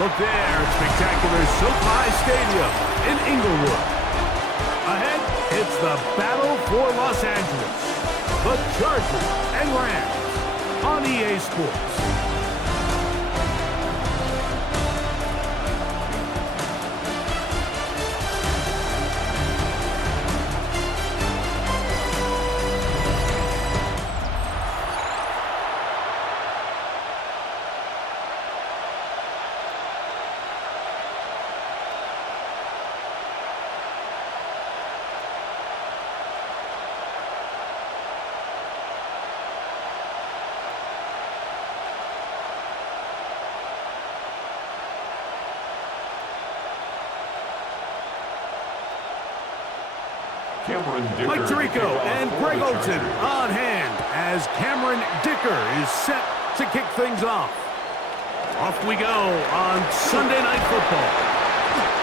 Look there at spectacular SOFI Stadium in Inglewood. Ahead, it's the battle for Los Angeles. The Chargers and Rams on EA Sports. Mike Tirico and Greg Olson on hand as Cameron Dicker is set to kick things off. Off we go on Sunday Night Football.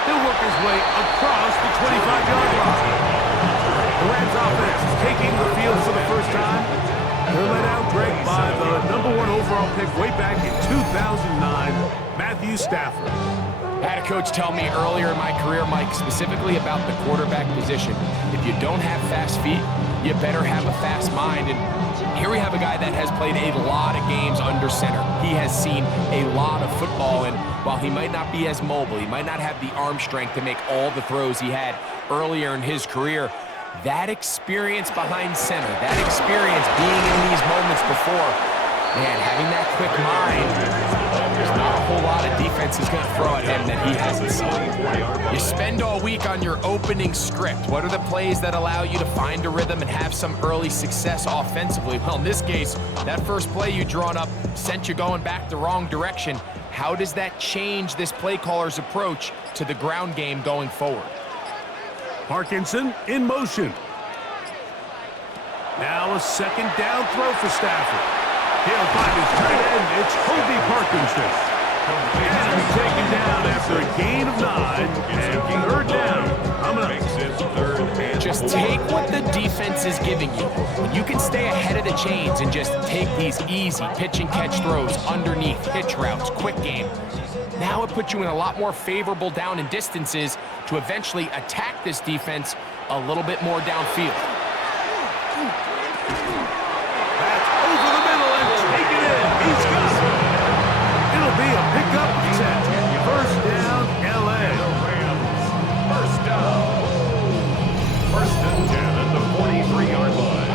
He'll work his way across the 25-yard line. The Rams offense is taking the field for the first time. They're led out, Greg, by the #1 overall pick way back in 2009, Matthew Stafford. I had a coach tell me earlier in my career, Mike, specifically about the quarterback position. If you don't have fast feet, you better have a fast mind. And here we have a guy that has played a lot of games under center. He has seen a lot of football, and while he might not be as mobile, he might not have the arm strength to make all the throws he had earlier in his career, that experience behind center, that experience being in these moments before, man, having that quick mind, there's not a whole lot of defense is going to throw at him that he hasn't seen. You spend all week on your opening script. What are the plays that allow you to find a rhythm and have some early success offensively? Well, in this case, that first play you drawn up sent you going back the wrong direction. How does that change this play caller's approach to the ground game going forward? Parkinson in motion. Now a second down throw for Stafford. He'll find his tight end. It's Kobe Parkinson. And he'll be taken down after a gain of 9. And third down. Just take what the defense is giving you. When you can stay ahead of the chains and just take these easy pitch and catch throws underneath, hitch routes, quick game. Now it puts you in a lot more favorable down and distances to eventually attack this defense a little bit more downfield. That's over the middle and taken in. He's got it. It'll be a pickup of 10. First down, LA. First down. First and 10 at the 43-yard line.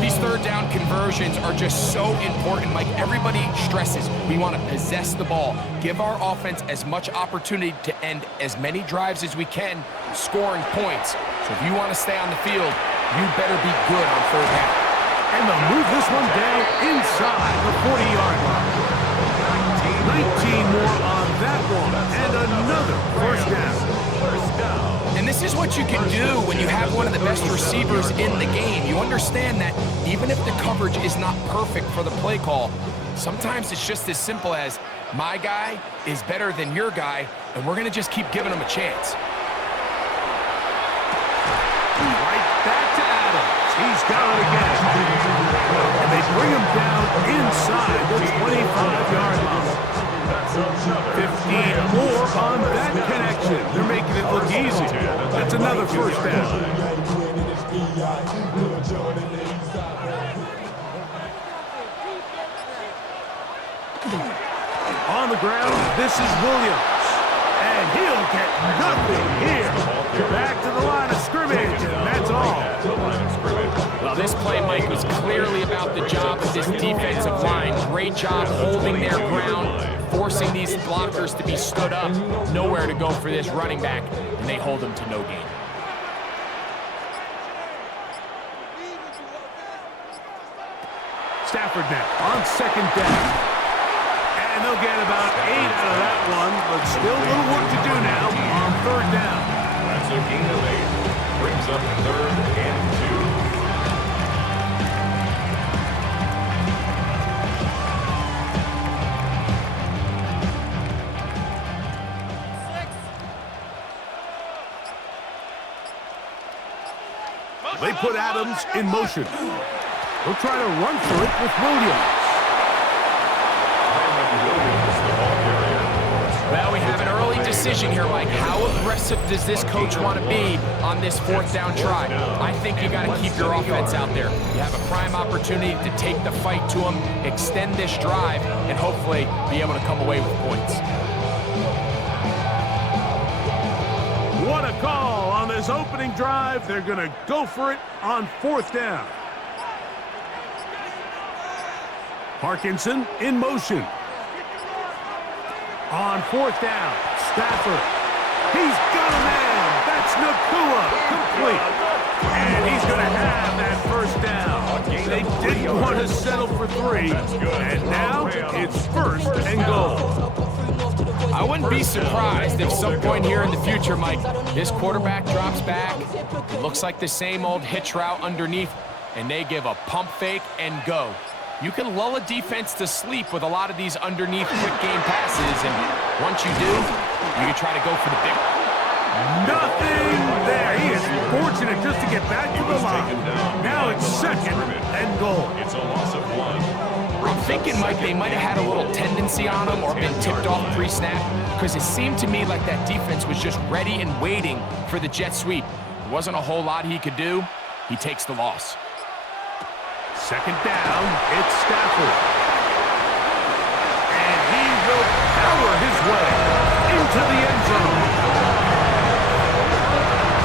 These third down conversions are just so important. Like everybody stresses, we want to possess the ball, give our offense as much opportunity to end as many drives as we can, scoring points. So if you want to stay on the field, you better be good on third down. And they'll move this one down inside the 40-yard line. 19 more on that one, and another first down. And this is what you can do when you have one of the best receivers in the game. You understand that even if the coverage is not perfect for the play call, sometimes it's just as simple as, my guy is better than your guy, and we're going to just keep giving him a chance. Right back to Adams. He's got it again. And they bring him down inside the 25-yard line. 15 more on that connection. They're making it look easy. That's another first down. On the ground, this is Williams. And he'll get nothing here. Back to the line of scrimmage, and that's all. Well, this play, Mike, was clearly about the job of this defensive line. Great job holding their ground, forcing these blockers to be stood up. Nowhere to go for this running back, and they hold them to no gain. Stafford now on second down. And they'll get about 8 out of that one, but still a little work to do now on third down. That's a gain of 8. Brings up third and 2. They put Adams in motion. They'll try to run for it with Williams. Williams, the ball carrier. Well, we have an early decision here, Mike. How aggressive does this coach want to be on this fourth down try? I think you got to keep your offense out there. You have a prime opportunity to take the fight to them, extend this drive, and hopefully be able to come away with points. What a call on this opening drive. They're going to go for it on fourth down. Parkinson in motion. On fourth down, Stafford. He's got a man. That's Nakua. Complete. And he's going to have that first down. They didn't want to settle for 3. And now it's first and goal. I wouldn't be surprised if some point here in the future, Mike, this quarterback drops back. It looks like the same old hitch route underneath, and they give a pump fake and go. You can lull a defense to sleep with a lot of these underneath quick game passes, and once you do, you can try to go for the big one. Nothing there. He is fortunate just to get back to the line. Now it's second and goal. It's a loss of 1. I'm thinking, Mike, they might have had a little tendency on him or been tipped off pre-snap, because it seemed to me like that defense was just ready and waiting for the jet sweep. There wasn't a whole lot he could do. He takes the loss. Second down, it's Stafford. And he will power his way into the end zone.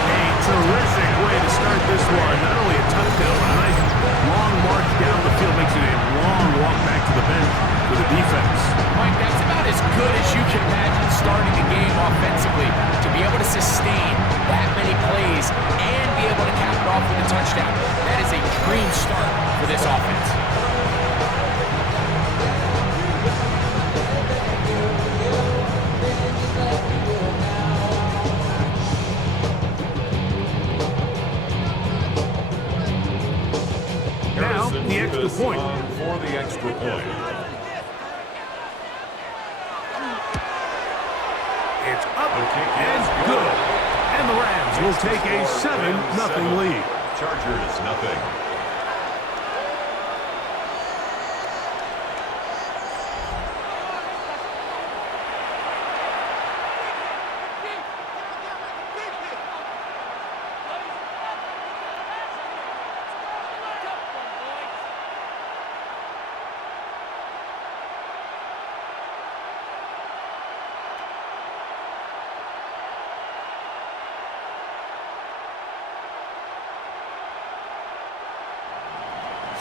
A terrific way to start this one. Not only a touchdown, but a nice long march down the field. Makes it a long walk back to the bench for the defense. Mike, that's about as good as you can imagine starting a game offensively. To be able to sustain that many plays and be able to cap it off with a touchdown. That is a dream start for this offense. Now, the extra point. For the extra point. It's up and good. And the Rams will take a 7-0 lead. Chargers, nothing.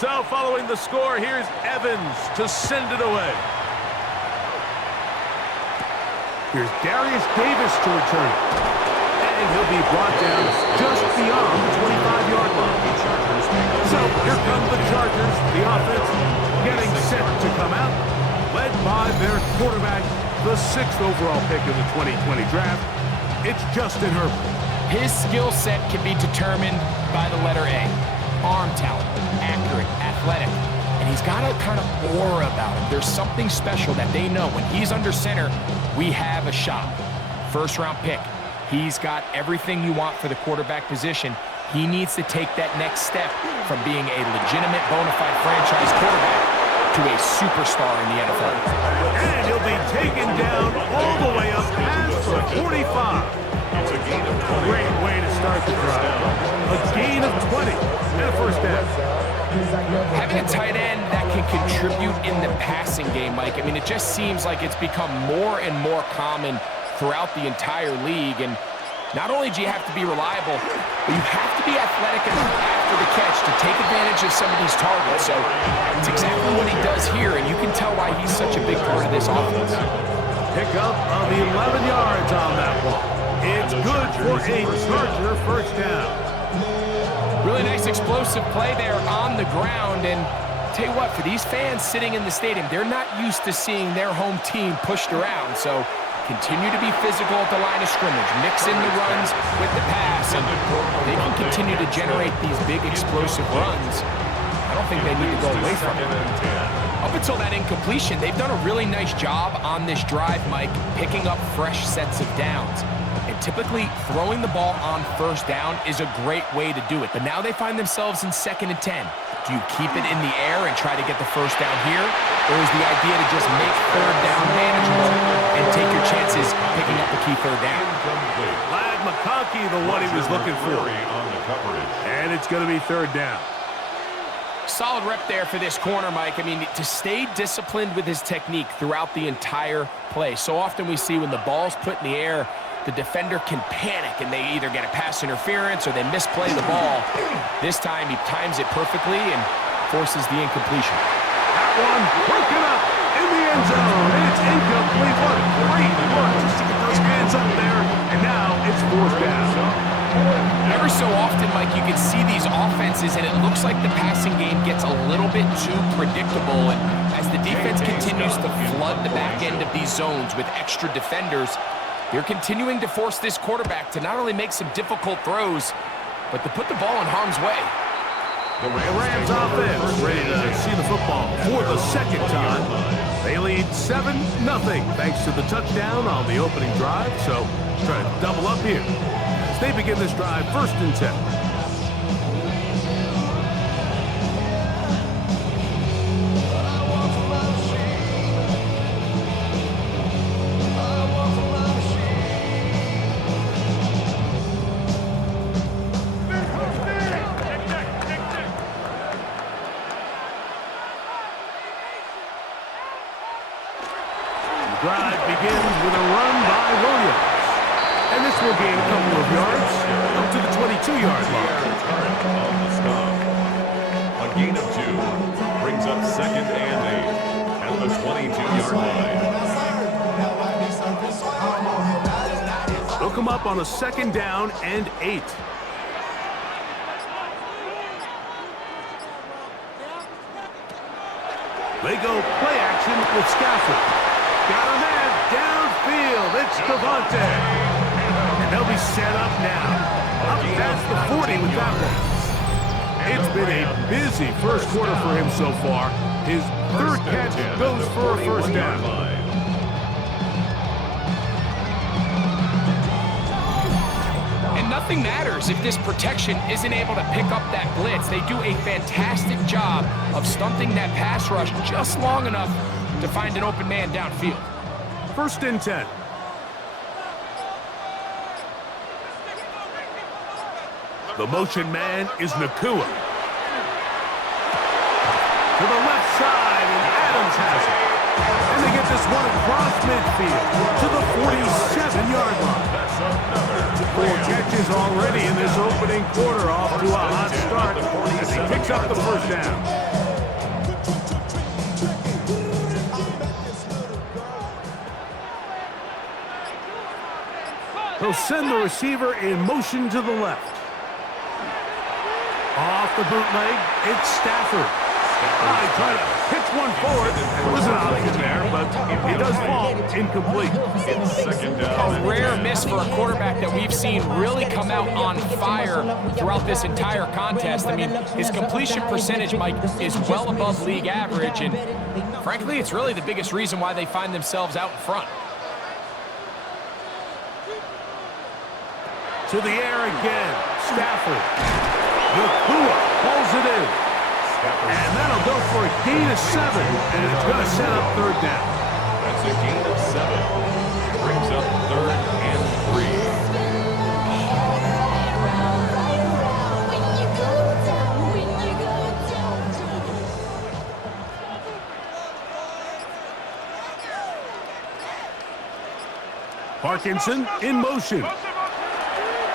So following the score, here's Evans to send it away. Here's Darius Davis to return it. And he'll be brought down just beyond the 25-yard line. So here come the Chargers, the offense getting set to come out, led by their quarterback, the 6th overall pick in the 2020 draft. It's Justin Herbert. His skill set can be determined by the letter A. Arm talent, accurate, athletic, and he's got a kind of aura about him. There's something special that they know. When he's under center, we have a shot. First-round pick. He's got everything you want for the quarterback position. He needs to take that next step from being a legitimate, bona fide franchise quarterback to a superstar in the NFL. And he'll be taken down all the way up past the 45. It's a gain of 20. Great way to start the drive. A gain of 20 and a first down. Having a tight end that can contribute in the passing game, Mike, I mean, it just seems like it's become more and more common throughout the entire league. And not only do you have to be reliable, but you have to be athletic enough after the catch to take advantage of some of these targets. So it's exactly what he does here, and you can tell why he's such a big part of this offense. Pickup of 11 yards on that one. It's good for a Charger first down. Really nice explosive play there on the ground. And tell you what, for these fans sitting in the stadium, they're not used to seeing their home team pushed around. So continue to be physical at the line of scrimmage. Mix in the runs with the pass, and they can continue to generate these big explosive runs. I don't think they need to go away from it. Up until that incompletion, they've done a really nice job on this drive, Mike, picking up fresh sets of downs. And typically, throwing the ball on first down is a great way to do it. But now they find themselves in 2nd and 10. Do you keep it in the air and try to get the first down here? Or is the idea to just make third down manageable and take your chances picking up the key third down? Glad McConkey, the one he was looking for. And it's going to be third down. Solid rep there for this corner, Mike. I mean, to stay disciplined with his technique throughout the entire play. So often we see when the ball's put in the air, the defender can panic and they either get a pass interference or they misplay the ball. This time he times it perfectly and forces the incompletion. That one broken up in the end zone. And it's incomplete. What a great work just to get those hands up there. And now it's fourth down. Every so often, Mike, you can see these offenses, and it looks like the passing game gets a little bit too predictable. And as the defense continues to flood the back end of these zones with extra defenders, they're continuing to force this quarterback to not only make some difficult throws, but to put the ball in harm's way. The Rams offense ready to see the football for the second time. They lead 7-0 thanks to the touchdown on the opening drive. So try to double up here. They begin this drive first and 10. The drive begins with a run by Williams. And this will gain a couple of yards up to the 22-yard line. On the stop. A gain of 2 brings up second and 8 at the 22-yard line. They'll come up on a second down and 8. They go play action with Stafford. Got a man downfield. It's Devontae. They'll be set up now. Up past the 40 with that one. It's been a busy first quarter for him so far. His third catch goes for a first down. And nothing matters if this protection isn't able to pick up that blitz. They do a fantastic job of stunting that pass rush just long enough to find an open man downfield. First and 10. The motion man is Nakua. To the left side, and Adams has it. And they get this one across midfield to the 47-yard line. 4 catches already in this opening quarter, off to a hot start as he picks up the first down. He'll send the receiver in motion to the left. Off the bootleg, it's Stafford. He tried to pitch one forward. There was an option there, but he does fall incomplete. It's second down. A rare miss for a quarterback that we've seen really come out on fire throughout this entire contest. I mean, his completion percentage, Mike, is well above league average, and frankly, it's really the biggest reason why they find themselves out in front. To the air again, Stafford. Nakua pulls it in. And that'll go for a gain of 7, and it's going to set up third down. That's a gain of 7. Brings up third and 3. Parkinson in motion.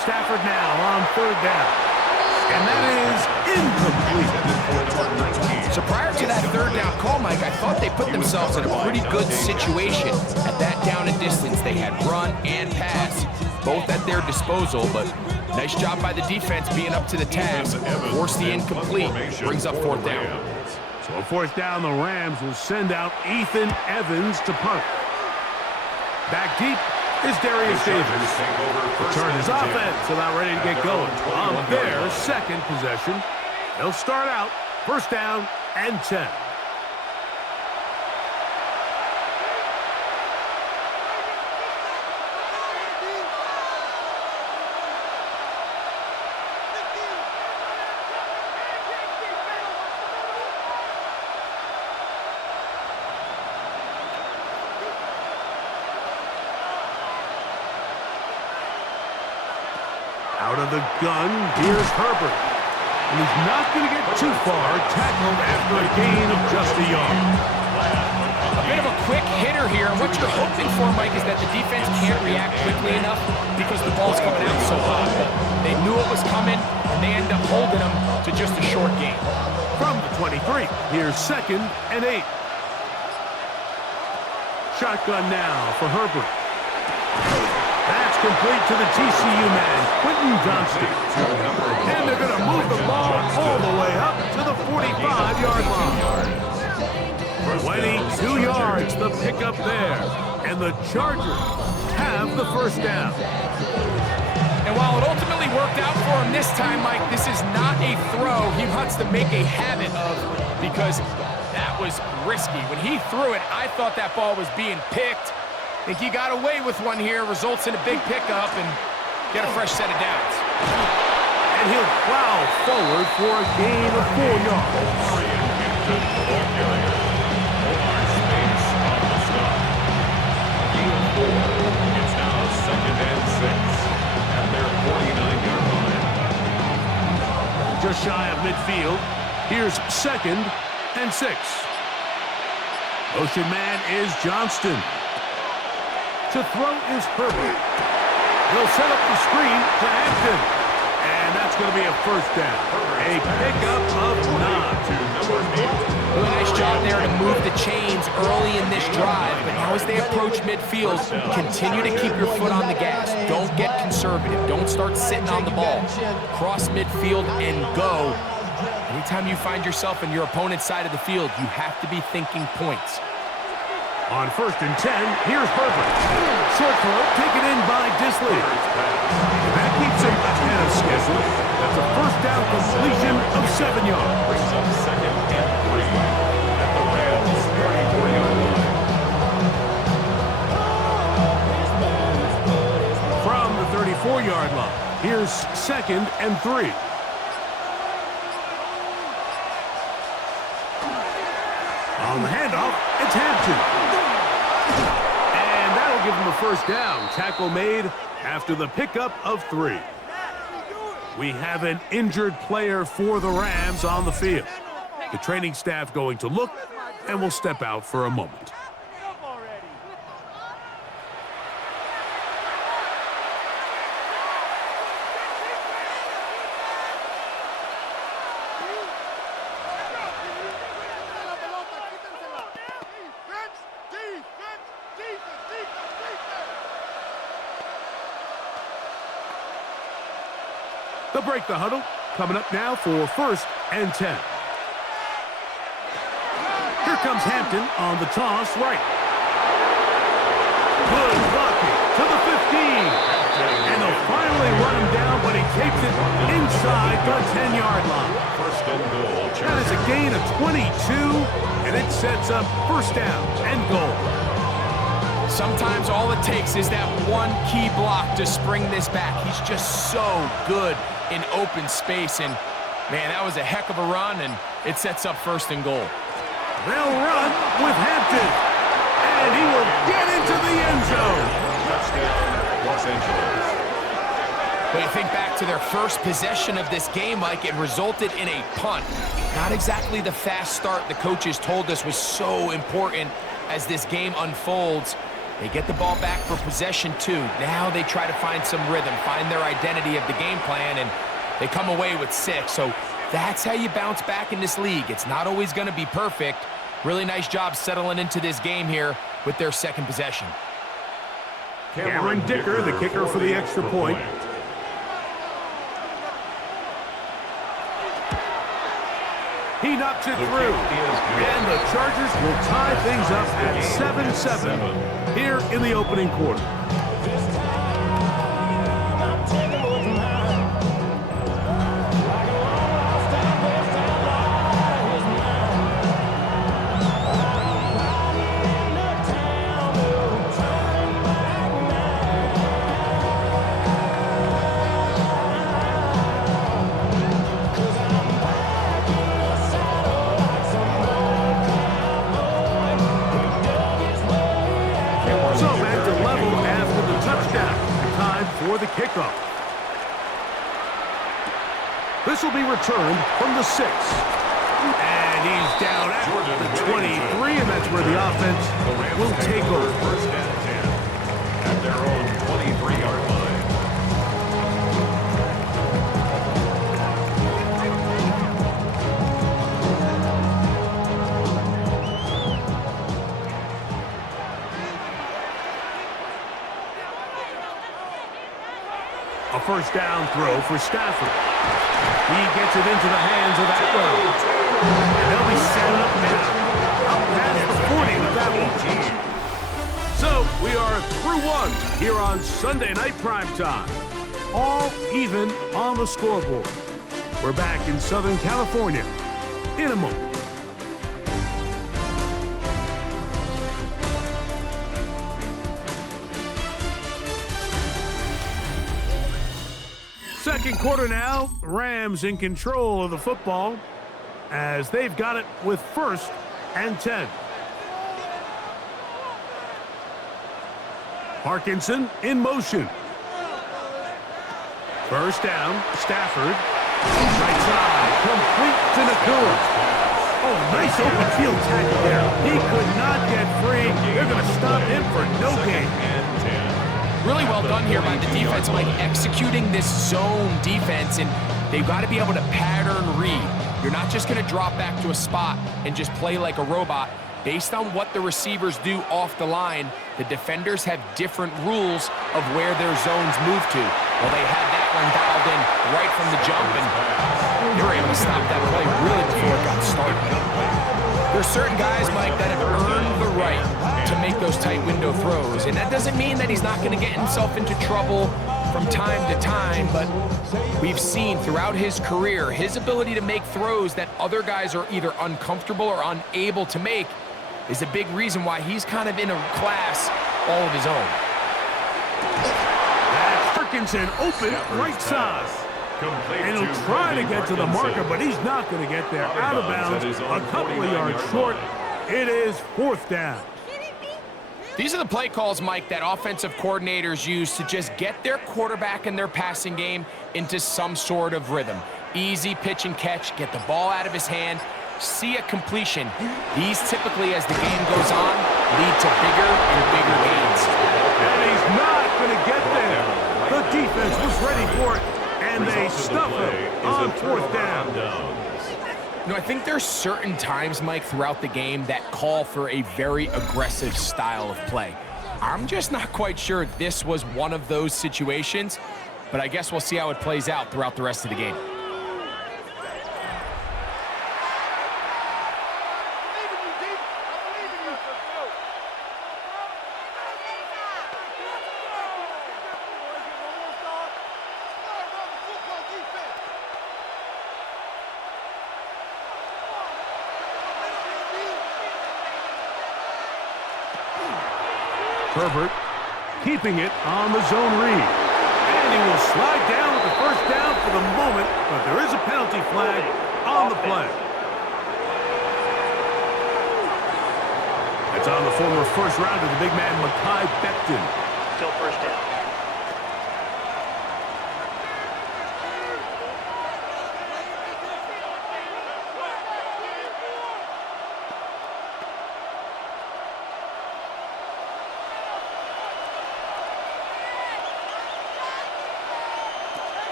Stafford now on third down. And that is incomplete. So prior to that third down call, Mike, I thought they put themselves in a pretty good situation at that down and distance. They had run and pass, both at their disposal, but nice job by the defense being up to the task. Force the incomplete, brings up fourth down. So a fourth down, the Rams will send out Ethan Evans to punt. Back deep is Darius Davis. Return his offense about ready to get going. On their second possession, they'll start out first down and 10. Out of the gun, here's Herbert. And he's not going to get too far, tackled after a gain of just a yard. A bit of a quick hitter here, and what you're hoping for, Mike, is that the defense can't react quickly enough because the ball's coming out so hot. But they knew it was coming, and they end up holding them to just a short gain. From the 23, here's 2nd and 8. Shotgun now for Herbert. That's complete to the TCU man, Quentin Johnston. And they're going to move the ball all the way up to the 45-yard line. 22 yards, the pickup there. And the Chargers have the first down. And while it ultimately worked out for him this time, Mike, this is not a throw he wants to make a habit of because that was risky. When he threw it, I thought that ball was being picked. I think he got away with one here, results in a big pickup and get a fresh set of downs. And he'll plow forward for a gain of 4 yards. It's now 2nd and 6 at their 49-yard line. Just shy of midfield. Here's 2nd and 6. Motion man is Johnston. To throw is Herbert. They'll set up the screen to Hampton. And that's going to be a first down. A pickup of 9. Really nice job there to move the chains early in this drive. But now as they approach midfield, continue to keep your foot on the gas. Don't get conservative. Don't start sitting on the ball. Cross midfield and go. Anytime you find yourself in your opponent's side of the field, you have to be thinking points. On 1st and 10, here's Herbert. Short throw taken in by Disley. That keeps him ahead of schedule. That's a first down completion of 7 yards. Brings up 2nd and 3 at the Rams' 34-yard line. From the 34-yard line, here's 2nd and 3. On the handoff, it's Hampton. And that'll give him a first down. Tackle made after the pickup of 3. We have an injured player for the Rams on the field. The training staff going to look and will step out for a moment. They'll break the huddle. Coming up now for 1st and 10. Here comes Hampton on the toss right. Good blocking to the 15. And they'll finally run him down, but he takes it inside the 10-yard line. 1st and goal. That is a gain of 22, and it sets up first down and goal. Sometimes all it takes is that one key block to spring this back. He's just so good in open space, and man, that was a heck of a run, and it sets up 1st and goal. They'll run with Hampton, and he will get into the end zone. Touchdown, Los Angeles. But you think back to their first possession of this game, Mike, it resulted in a punt. Not exactly the fast start the coaches told us was so important as this game unfolds. They get the ball back for possession 2. Now they try to find some rhythm, find their identity of the game plan, and they come away with 6. So that's how you bounce back in this league. It's not always going to be perfect. Really nice job settling into this game here with their 2nd possession. Cameron Dicker, the kicker for the extra point. He knocks it through. And the Chargers will tie things up at 7-7 here in the opening quarter. For the kickoff. This will be returned from the 6. And he's down at the 23, and that's where the offense will take over. First and 10 at their own 23-yard line. A first down throw for Stafford. He gets it into the hands of Inglewood. And they'll be set up now. Up past the 40 with that one. So we are through one here on Sunday Night Primetime. All even on the scoreboard. We're back in Southern California in a moment. Second quarter now, Rams in control of the football as they've got it with 1st and 10. Parkinson in motion. First down, Stafford. Right side, complete to Nakua. Oh, nice open field tackle there. He could not get free. They're going to stop him for no gain. Really well done here by the defense, like executing this zone defense, and they've got to be able to pattern read. You're not just going to drop back to a spot and just play like a robot. Based on what the receivers do off the line, the defenders have different rules of where their zones move to. Well, they had that one dialed in right from the jump, and they were able to stop that play really before it got started. There's certain guys, Mike, that have earned the right to make those tight window throws, and that doesn't mean that he's not going to get himself into trouble from time to time, but we've seen throughout his career his ability to make throws that other guys are either uncomfortable or unable to make is a big reason why he's kind of in a class all of his own. That's Parkinson open right side. And he'll try to get to the marker, but he's not going to get there. Out of bounds, a couple of yards short. It is 4th down. These are the play calls, Mike, that offensive coordinators use to just get their quarterback and their passing game into some sort of rhythm. Easy pitch and catch, get the ball out of his hand, see a completion. These typically, as the game goes on, lead to bigger and bigger gains. And he's not going to get there. The defense was ready for it, and they stuff him on 4th down. You know, I think there's certain times, Mike, throughout the game that call for a very aggressive style of play. I'm just not quite sure this was one of those situations, but I guess we'll see how it plays out throughout the rest of the game. Herbert keeping it on the zone read. And he will slide down with the first down for the moment, but there is a penalty flag on the play. It's on the former first rounder, the big man, Mekhi Becton. Still first down.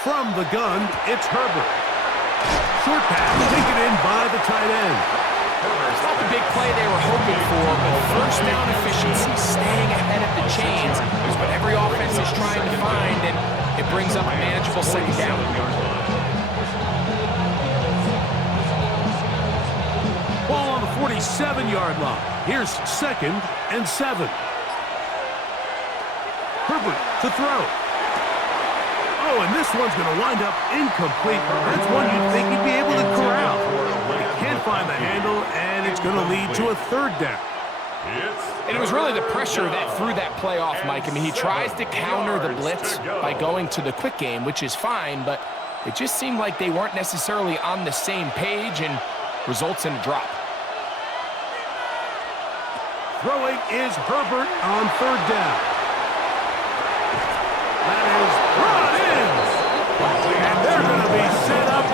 From the gun, it's Herbert. Short pass taken in by the tight end. It's not the big play they were hoping for, but first down efficiency, staying ahead of the chains, is what every offense is trying to find, and it brings up a manageable second down. Ball on the 47-yard line. Here's 2nd and 7. Herbert to throw. Oh, and this one's going to wind up incomplete. That's one you'd think he'd be able to corral. He can't find the handle, and it's going to lead to a 3rd down. And it was really the pressure that threw that play off, Mike. I mean, he tries to counter the blitz by going to the quick game, which is fine, but it just seemed like they weren't necessarily on the same page and results in a drop. Throwing is Herbert on 3rd down. That is brought in. And they're going to be set up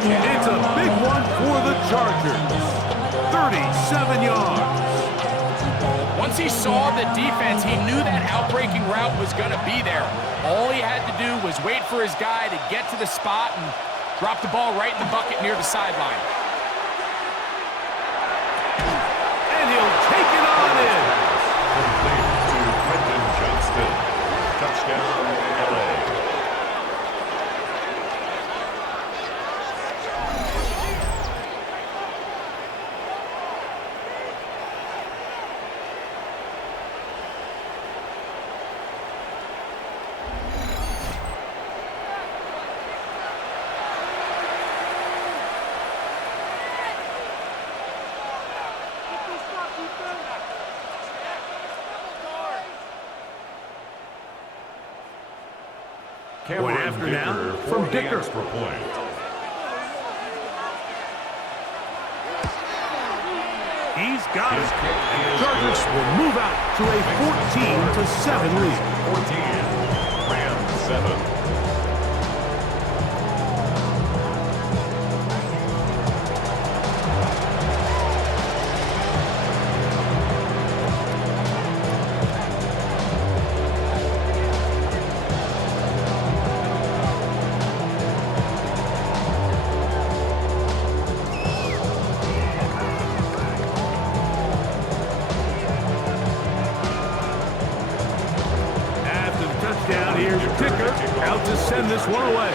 It's a big one for the Chargers. 37 yards. Once he saw the defense, he knew that outbreaking route was going to be there. All he had to do was wait for his guy to get to the spot and drop the ball right in the bucket near the sideline. And he'll take it on in. Complete to Quentin Johnston. Touchdown, LA. Point after now from Dicker. Extra point. He's got it. And the Chargers will move out to a 14-7 lead. 14, Rams 7. Here's Dicker out to send this one away.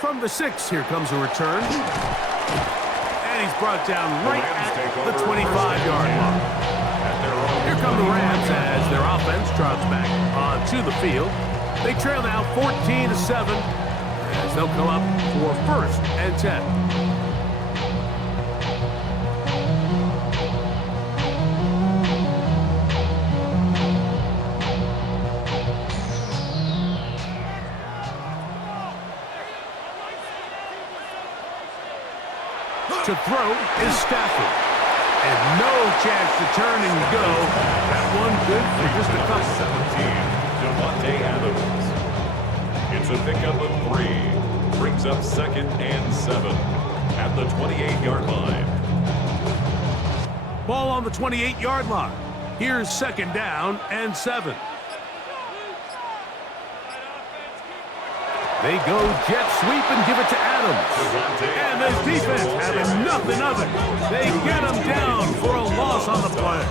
From the 6, here comes a return. And he's brought down right at the 25-yard mark. Here come the Rams as their offense trots back onto the field. They trail now 14-7 as they'll come up for 1st and 10. To throw is Stafford. And no chance to turn and go. That one good for just a couple. 17, Devontae Adams. It's a pickup of 3. Brings up 2nd and 7 at the 28-yard line. Ball on the 28-yard line. Here's 2nd down and 7. They go jet sweep and give it to Adams. And this defense having nothing of it. They get him down for a loss on the play.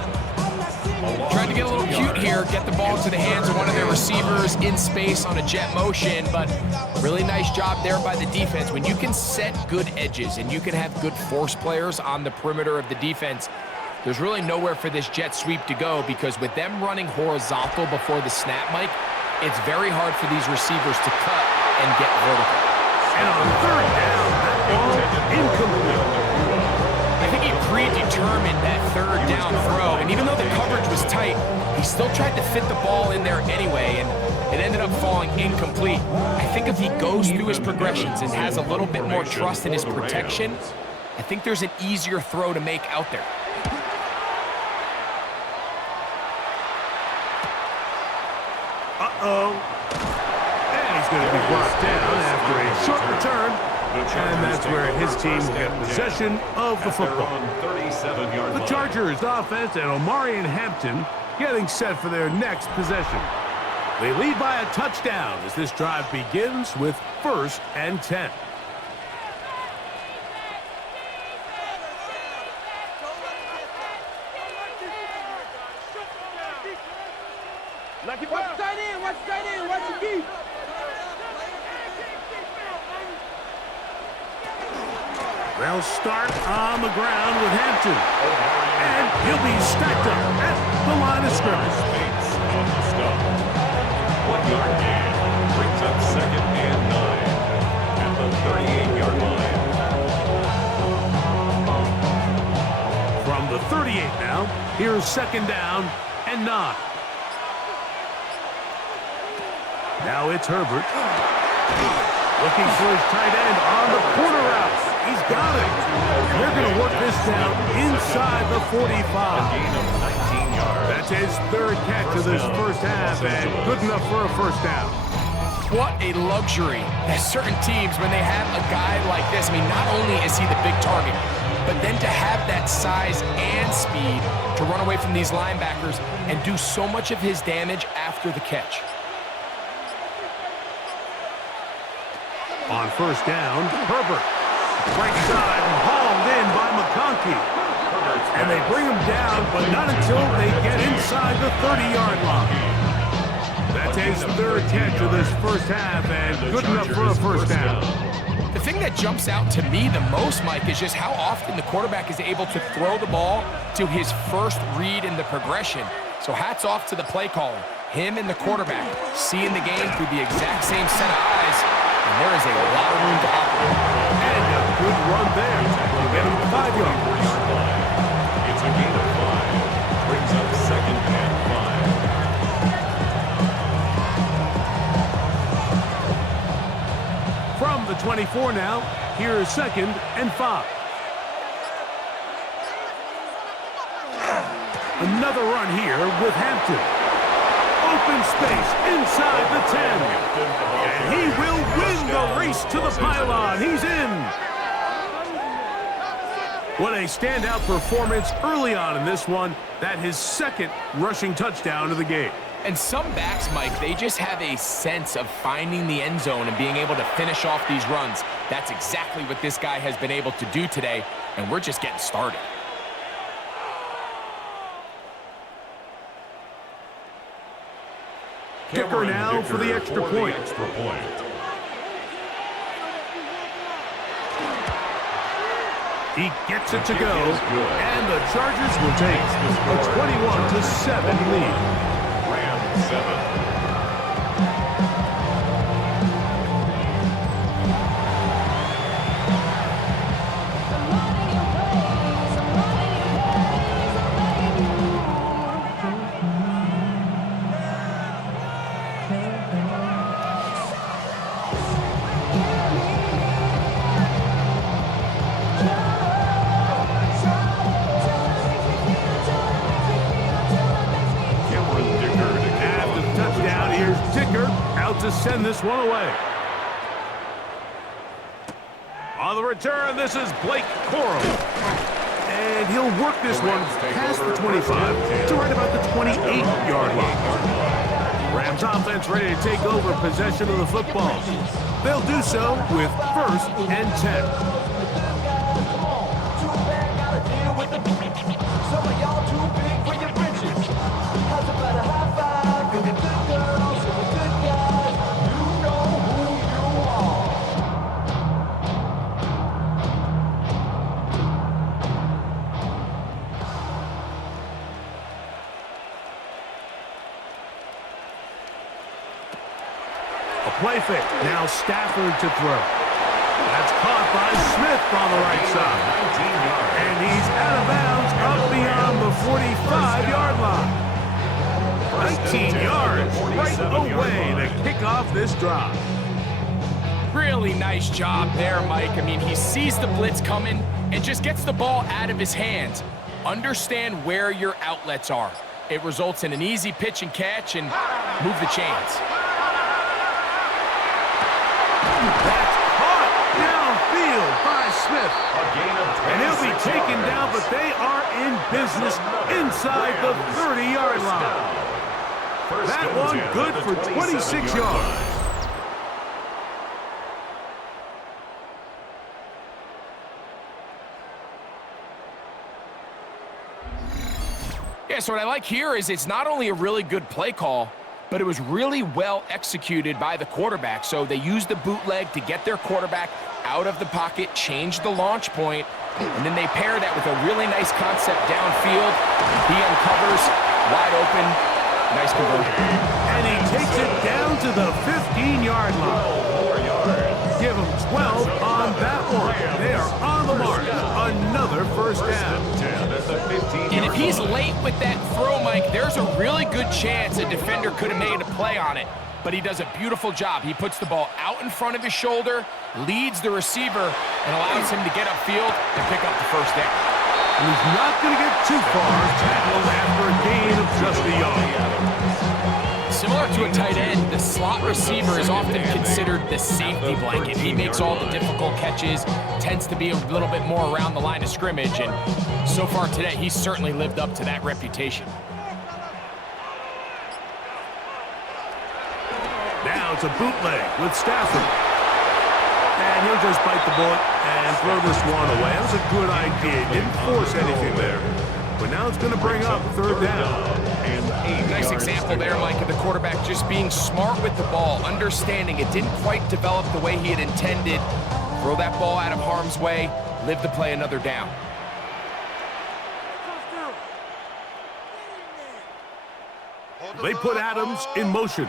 Tried to get a little cute here, get the ball into the hands of one of their receivers in space on a jet motion, but really nice job there by the defense. When you can set good edges and you can have good force players on the perimeter of the defense, there's really nowhere for this jet sweep to go, because with them running horizontal before the snap, Mike, it's very hard for these receivers to cut and get vertical. And on 3rd down, that ball incomplete. I think he predetermined that 3rd down throw, and even though the coverage was tight, he still tried to fit the ball in there anyway, and it ended up falling incomplete. I think if he goes through his progressions and has a little bit more trust in his protection, I think there's an easier throw to make out there. Uh-oh. And he's going to be brought down after a short return. And that's where his team will get possession of the football. The Chargers offense and Omari and Hampton getting set for their next possession. They lead by a touchdown as this drive begins with 1st and 10. Watch the deep. They'll start on the ground with Hampton. And he'll be stacked up at the line of scrimmage. 1 yard gain. Brings up 2nd and 9 at the 38-yard line. From the 38 now, here's 2nd down and 9. Now it's Herbert. Looking for his tight end on the corner route. He's got it. And they're going to work this down inside the 45. That's his 3rd catch of this first half, and good enough for a 1st down. what a luxury that certain teams, when they have a guy like this, I mean, not only is he the big target, but then to have that size and speed to run away from these linebackers and do so much of his damage after the catch. On first down, Herbert. Right side and hauled in by McConkey. And they bring him down, but not until they get inside the 30-yard line. That's his third catch of this first half, and good enough for a first down. The thing that jumps out to me the most, Mike, is just how often the quarterback is able to throw the ball to his first read in the progression. So hats off to the play caller, him and the quarterback, seeing the game through the exact same set of eyes, and there is a lot of room to operate. And a good run there. They get him 5 yards. It's a gain of 5. Brings up second and 5. From the 24 now, here's second and 5. Another run here with Hampton. Open space inside the 10. And he will win the race to the pylon. He's in. What a standout performance early on in this one. That his second rushing touchdown of the game. And some backs, Mike, they just have a sense of finding the end zone and being able to finish off these runs. That's exactly what this guy has been able to do today, and we're just getting started. Dicker now for the extra point. He gets it to go, and the Chargers will take a 21-7 lead. Rams 7. To send this one away. On the return, this is Blake Corum. And he'll work this one past the 25 to right about the 28-yard line. Rams offense ready to take over possession of the football. They'll do so with first and 10. Play fake. Now Stafford to throw. That's caught by Smith on the right side. And he's out of bounds up beyond the 45-yard line. 19 yards right away to kick off this drive. Really nice job there, Mike. I mean, he sees the blitz coming and just gets the ball out of his hands. Understand where your outlets are. It results in an easy pitch and catch and move the chains. That's caught downfield by Smith. And he'll be taken down, but they are in business inside the 30-yard line. That one good for 26 yards. Yeah, so what I like here is it's not only a really good play call, but it was really well executed by the quarterback. So they used the bootleg to get their quarterback out of the pocket, change the launch point, and then they pair that with a really nice concept downfield. He uncovers, wide open, nice conversion. And he takes it down to the 15-yard line. Give him 12 on that one. They are on the mark. Another first down. And if he's late with that throw, Mike, there's a really good chance a defender could have made a play on it. But he does a beautiful job. He puts the ball out in front of his shoulder, leads the receiver, and allows him to get upfield and pick up the first down. And he's not going to get too far, tackled after a gain of just a yard. Similar to to a tight end, the slot receiver is often considered the safety blanket. He makes all the difficult catches, tends to be a little bit more around the line of scrimmage, and so far today, he's certainly lived up to that reputation. Now it's a bootleg with Stafford. And he'll just bite the bullet and throw this one away. That was a good idea. Didn't force anything there. But now it's going to bring up third down. Nice example there, Mike, of the quarterback just being smart with the ball, understanding it didn't quite develop the way he had intended. Throw that ball out of harm's way, live to play another down. They put Adams in motion.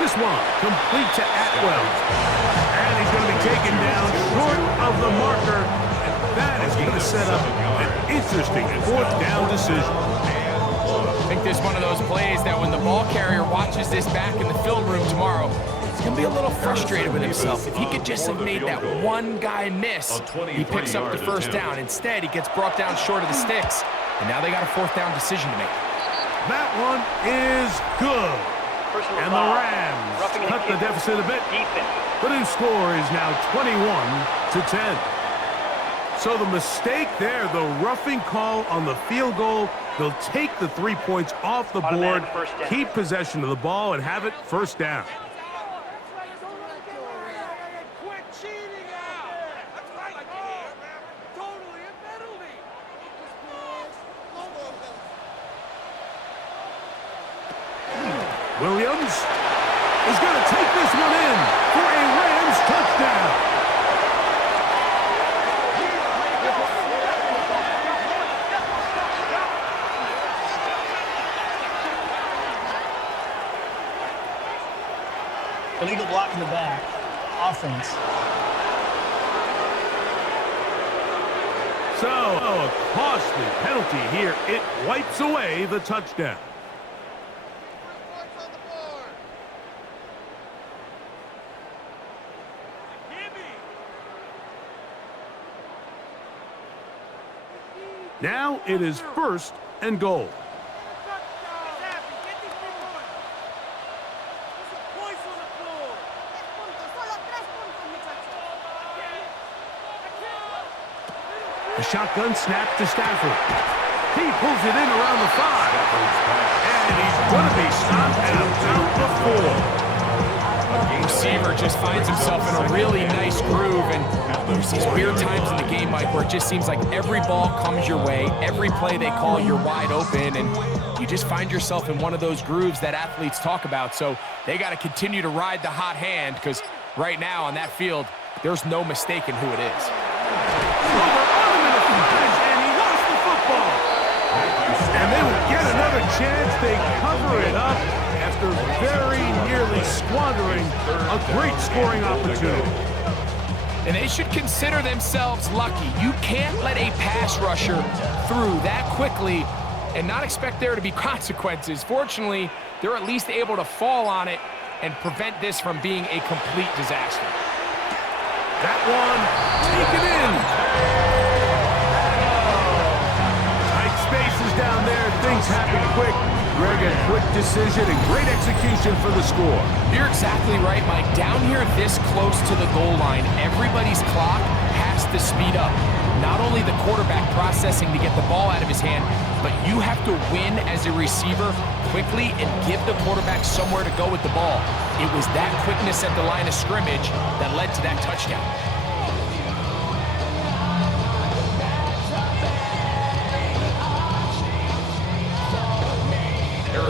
This one complete to Atwell. And he's going to be taken down short of the marker. And that is going to set up an interesting fourth down decision. I think this is one of those plays that when the ball carrier watches this back in the film room tomorrow, he's going to be a little frustrated with himself. If he could just have made that one guy miss, he picks up the first down. Instead, he gets brought down short of the sticks. And now they got a fourth down decision to make. That one is good. And the Rams cut the deficit a bit. The new score is now 21-10. So the mistake there, the roughing call on the field goal, they'll take the 3 points off the board, keep possession of the ball, and have it first down. Williams is going to take this one in for a Rams touchdown. Illegal block in the back. Offense. So, a costly penalty here. It wipes away the touchdown. Now it is first and goal. The shotgun snap to Stafford. He pulls it in around the 5. And he's going to be stopped at about the 4. Receiver just finds himself in a really nice groove, and there's these weird times in the game, Mike, where it just seems like every ball comes your way, every play they call, you're wide open, and you just find yourself in one of those grooves that athletes talk about. So they got to continue to ride the hot hand, because right now on that field, there's no mistaking who it is. And he lost the football. And they will get another chance. They cover it up after very nearly squandering a great scoring opportunity. And they should consider themselves lucky. You can't let a pass rusher through that quickly and not expect there to be consequences. Fortunately, they're at least able to fall on it and prevent this from being a complete disaster. That one taken in. Tight spaces down there. Things happen quick. Greg, a quick decision and great execution for the score. You're exactly right, Mike. Down here this close to the goal line, everybody's clock has to speed up. Not only the quarterback processing to get the ball out of his hand, but you have to win as a receiver quickly and give the quarterback somewhere to go with the ball. It was that quickness at the line of scrimmage that led to that touchdown.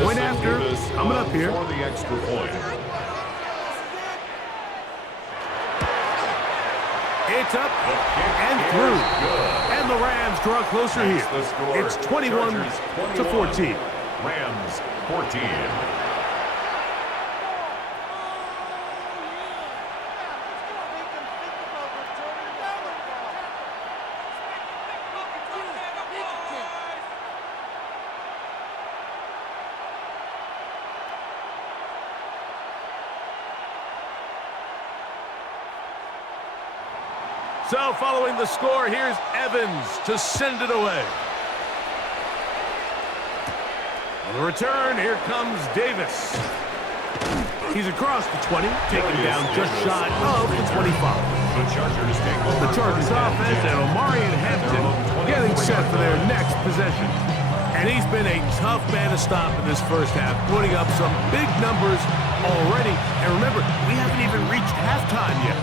Point after, coming up here. For the extra point. It's up and through. And the Rams draw closer here. It's 21-14. Rams 14. So following the score, here's Evans to send it away. On the return, here comes Davis. He's across the 20, taken down just shy of the 25. The Chargers offense and Omarion Hampton getting set for their next possession. And he's been a tough man to stop in this first half, putting up some big numbers already. And remember, we haven't even reached halftime yet.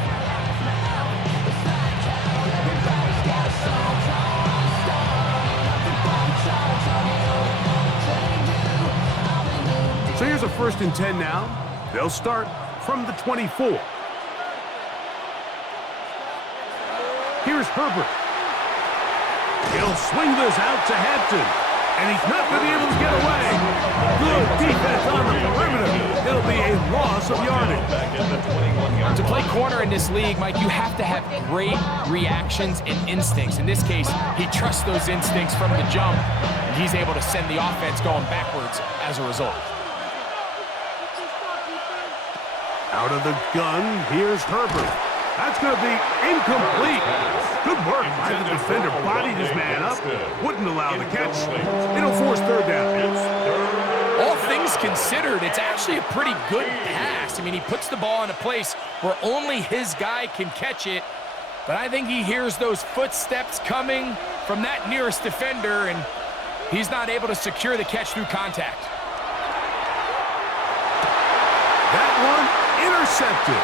So here's a 1st and 10 now. They'll start from the 24. Here's Herbert. He'll swing this out to Hampton. And he's not going to be able to get away. Good defense on the perimeter. It'll be a loss of yardage. To play corner in this league, Mike, you have to have great reactions and instincts. In this case, he trusts those instincts from the jump, and he's able to send the offense going backwards as a result. Out of the gun, here's Herbert. That's going to be incomplete. Good work by the defender. Bodied his man up. Wouldn't allow the catch. It'll force 3rd down. All things considered, it's actually a pretty good pass. I mean, he puts the ball in a place where only his guy can catch it. But I think he hears those footsteps coming from that nearest defender, and he's not able to secure the catch through contact. That one intercepted.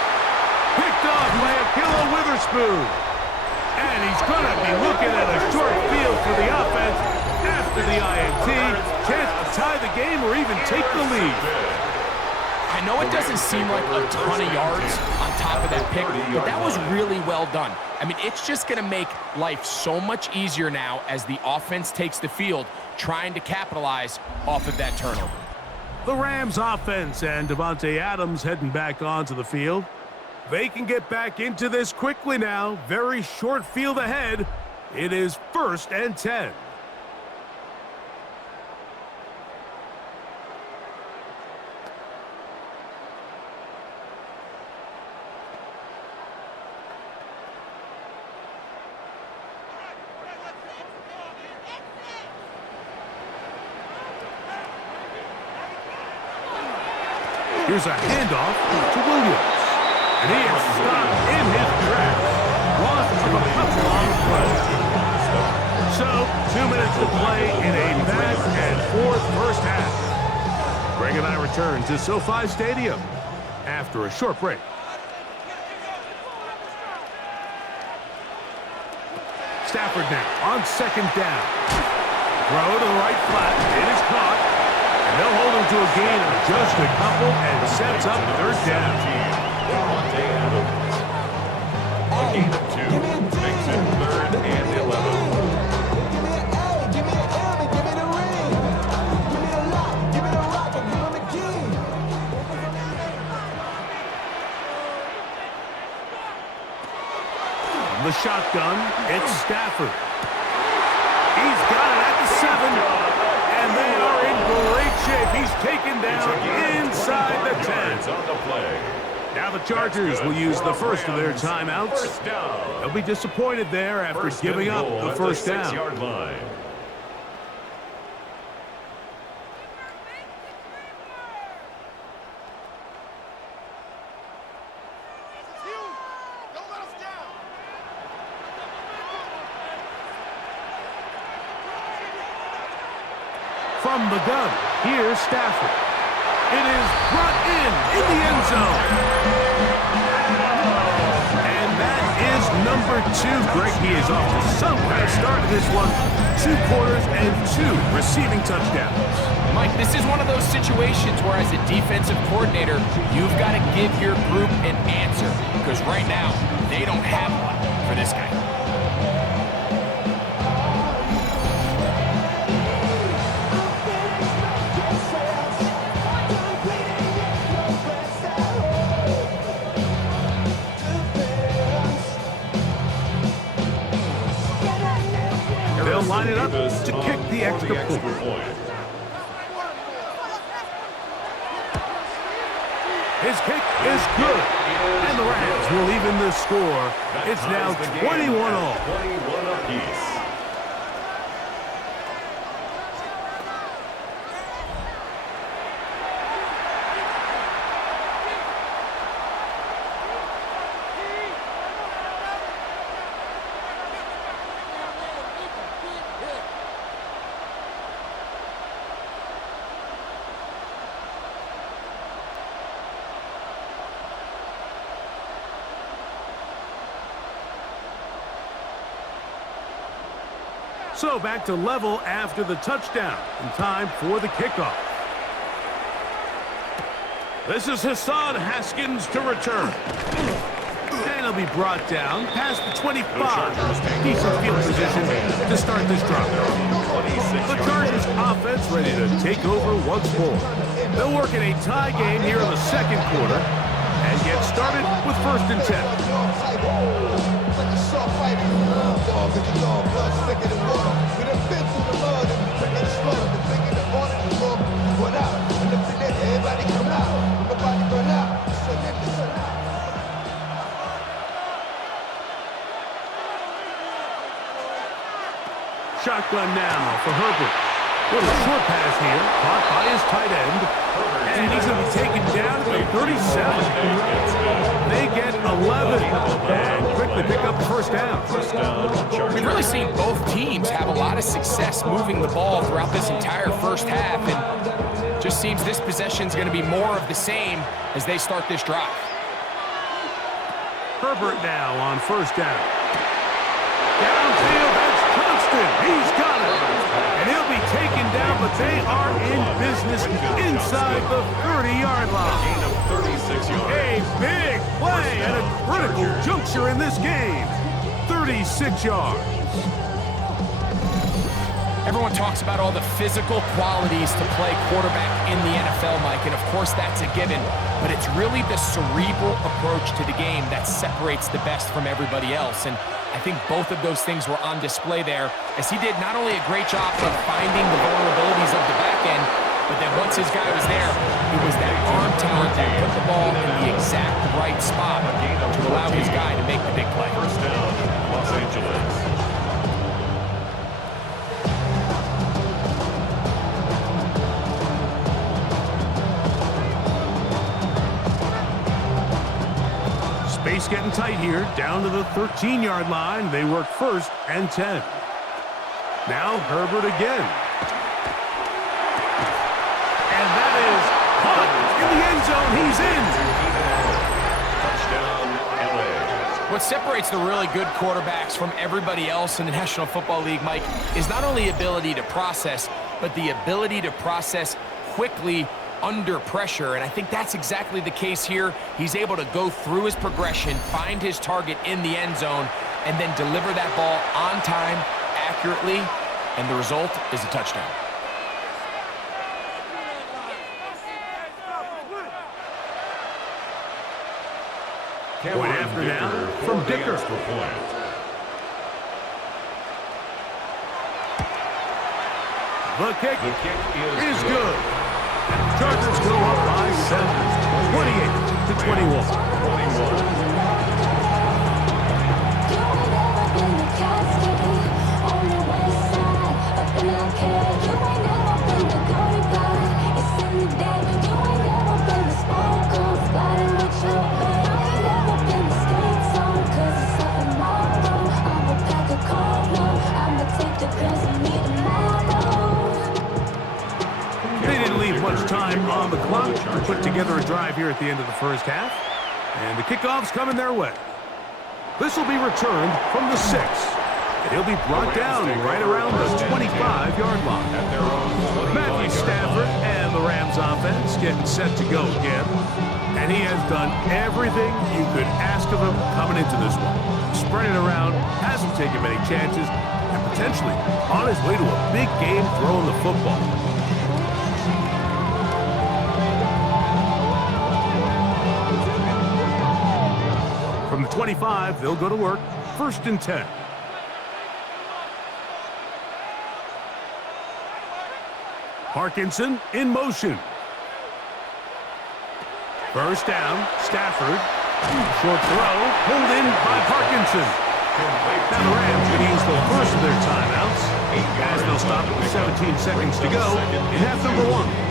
Picked off by Akilo Witherspoon. And he's going to be looking at a short field for the offense after the INT. Chance to tie the game or even take the lead. I know it doesn't seem like a ton of yards on top of that pick, but that was really well done. I mean, it's just going to make life so much easier now as the offense takes the field, trying to capitalize off of that turnover. The Rams offense and Davante Adams heading back onto the field. They can get back into this quickly now. Very short field ahead. It is 1st and 10. Here's a handoff to Williams. And he is stopped in his tracks. Loss of a couple on the play. So, 2 minutes to play in a back-and-forth first half. Greg and I return to SoFi Stadium after a short break. Stafford now on 2nd down. Throw to the right flat. It is caught. And they'll hold him to a gain of just a couple and sets up 3rd down. A gain of 2 makes it 3rd and 11. From the shotgun, it's Stafford. He's got it at the 7, and they are in great shape. He's taken down inside the 10. Now the Chargers will use the first of their timeouts. They'll be disappointed there after giving up the first down. 6-yard line. From the gun, here's Stafford. It is brought in the end zone. And that is number 2. Greg, he is off to some kind of start in this one. 2 quarters and 2 receiving touchdowns. Mike, this is one of those situations where as a defensive coordinator, you've got to give your group an answer. Because right now, they don't have one for this guy. They'll line it up to kick the extra point. His kick is good. And the Rams will even the score. It's now 21-all. 21 apiece. So back to level after the touchdown. And time for the kickoff. This is Hassan Haskins to return. And he'll be brought down past the 25. Decent field position to start this drive. The Chargers offense ready to take over once more. They'll work in a tie game here in the second quarter and get started with 1st and 10. Shotgun now for Herbert. Little short pass here, caught by his tight end. And he's going to be taken down to the 37. They get 11 and quickly pick up the first down. We've really seen both teams have a lot of success moving the ball throughout this entire first half, and just seems this possession is going to be more of the same as they start this drive. Herbert now on 1st down. Downfield, that's Constant. He's got it. And he'll be taken down, but they are in business inside the 30-yard line. Gain of 36 yards. A big play at a critical juncture in this game. 36 yards. Everyone talks about all the physical qualities to play quarterback in the NFL, Mike, and of course that's a given, but it's really the cerebral approach to the game that separates the best from everybody else, and I think both of those things were on display there, as he did not only a great job of finding the vulnerabilities of the back end, but then once his guy was there, it was that arm talent that put the ball in the exact right spot to allow his guy to make the big play. 1st down, Los Angeles. Space getting tight here, down to the 13-yard line. They work 1st and 10. Now Herbert again. And that is caught in the end zone. He's in. Touchdown, LA. What separates the really good quarterbacks from everybody else in the National Football League, Mike, is not only ability to process, but the ability to process quickly under pressure, and I think that's exactly the case here. He's able to go through his progression, find his target in the end zone, and then deliver that ball on time, accurately, and the result is a touchdown. Point after now from Dicker. The kick is good. And the Chargers go up by 7, 28-21. Much time on the clock to put together a drive here at the end of the first half. And the kickoff's coming their way. This will be returned from the 6. And he'll be brought down right around the 25-yard line. Matthew Stafford and the Rams offense getting set to go again. And he has done everything you could ask of him coming into this one. Spread it around, hasn't taken many chances, and potentially on his way to a big game throwing the football. From the 25, they'll go to work. 1st and 10. Parkinson in motion. 1st down, Stafford. Short throw, pulled in by Parkinson. Now the Rams can use the first of their timeouts, as they'll stop with 17 seconds to go in half number 1.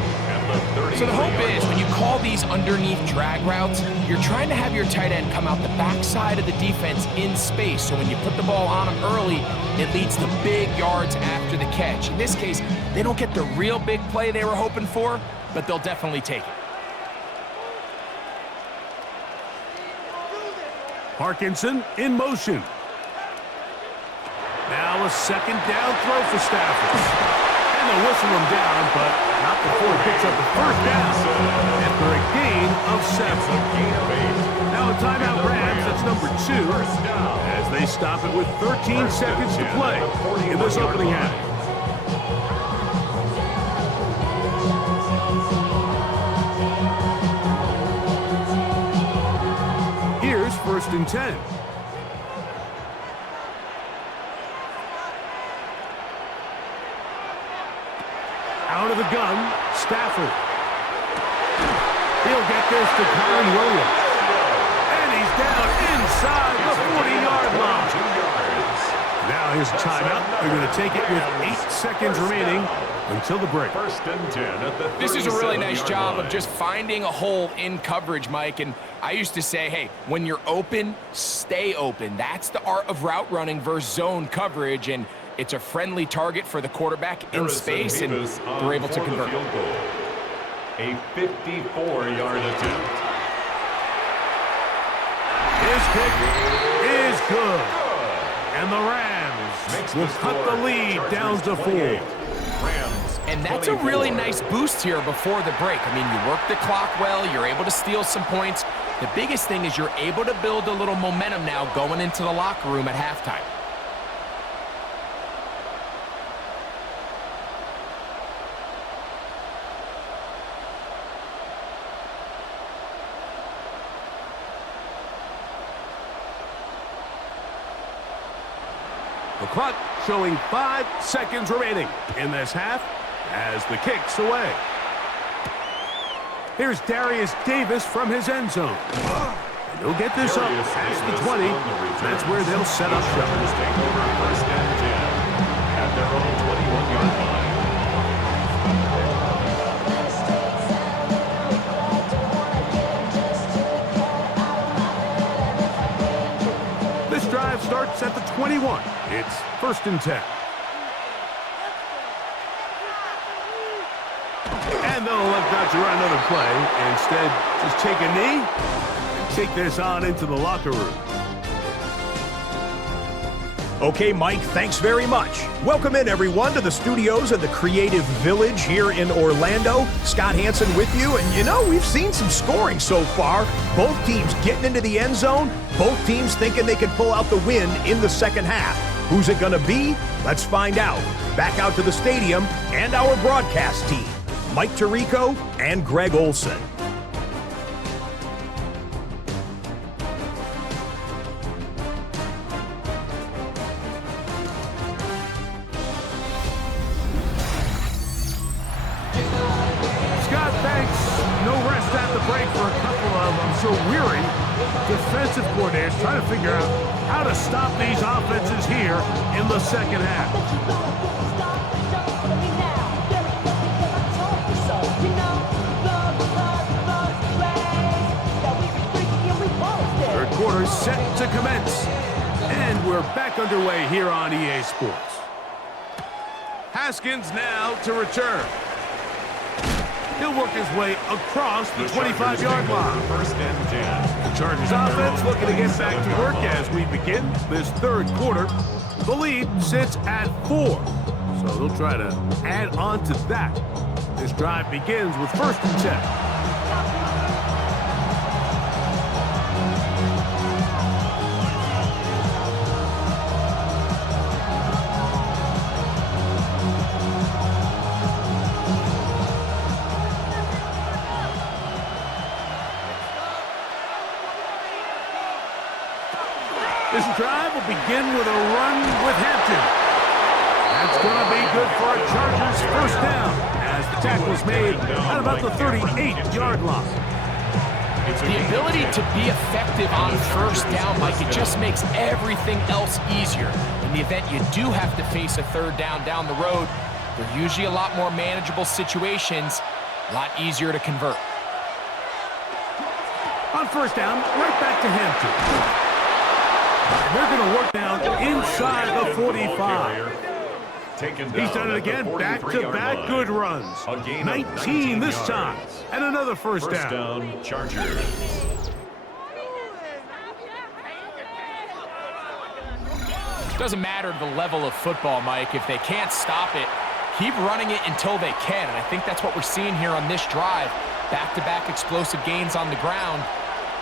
So the hope is when you call these underneath drag routes, you're trying to have your tight end come out the backside of the defense in space. So when you put the ball on him early, it leads to big yards after the catch. In this case, they don't get the real big play they were hoping for, but they'll definitely take it. Parkinson in motion. Now a second down throw for Stafford. And they'll whistle him down, but not before he picks up the first down after a gain of 7. Now a timeout Rams, that's number 2, as they stop it with 13 seconds to play in this opening half. Here's 1st and 10. Out of the gun, Stafford. He'll get this to Colin Williams. And he's down inside the 40-yard line. Now his timeout. They're going to take it with 8 seconds remaining until the break. 1st and 10 at the This is a really nice job of just finding a hole in coverage, Mike. And I used to say, hey, when you're open, stay open. That's the art of route running versus zone coverage. And it's a friendly target for the quarterback in space, and they're able to convert. A 54-yard attempt. His kick is good. And the Rams will cut the lead down to 4. And that's a really nice boost here before the break. I mean, you work the clock well, you're able to steal some points. The biggest thing is you're able to build a little momentum now going into the locker room at halftime. The clock showing 5 seconds remaining in this half as the kick's away. Here's Darius Davis from his end zone. And he'll get this up past the 20. That's where they'll set up shop. Take over 1st and 10 at their own 21-yard line. This drive starts at the 21. It's 1st and 10. And they'll elect not to run another play. Instead, just take a knee and take this on into the locker room. Okay, Mike, thanks very much. Welcome in, everyone, to the studios of the Creative Village here in Orlando. Scott Hansen with you, and you know, we've seen some scoring so far. Both teams getting into the end zone, both teams thinking they could pull out the win in the second half. Who's it going to be? Let's find out. Back out to the stadium and our broadcast team, Mike Tirico and Greg Olson. Scott, thanks. No rest at the break for a couple of, I'm sure, weary defensive coordinators trying to figure out how to stop these offenses here in the second half. Third quarter set to commence. And we're back underway here on EA Sports. Haskins now to return. He'll work his way across the 25-yard line. 1st and 10. The Chargers offense looking to get back to work as we begin this third quarter. The lead sits at 4, so they'll try to add on to that. This drive begins with 1st and 10. This drive will begin with a run with Hampton. That's going to be good for a Chargers first down as the tackle is made at about the 38-yard line. The ability to be effective on first down, Mike, it just makes everything else easier. In the event you do have to face a third down the road, they're usually a lot more manageable situations, a lot easier to convert. On first down, right back to Hampton. And they're going to work down inside the 45. He's done it again, back-to-back good runs. 19 this time, and another first down. First down, Chargers. Doesn't matter the level of football, Mike. If they can't stop it, keep running it until they can. And I think that's what we're seeing here on this drive. Back-to-back explosive gains on the ground.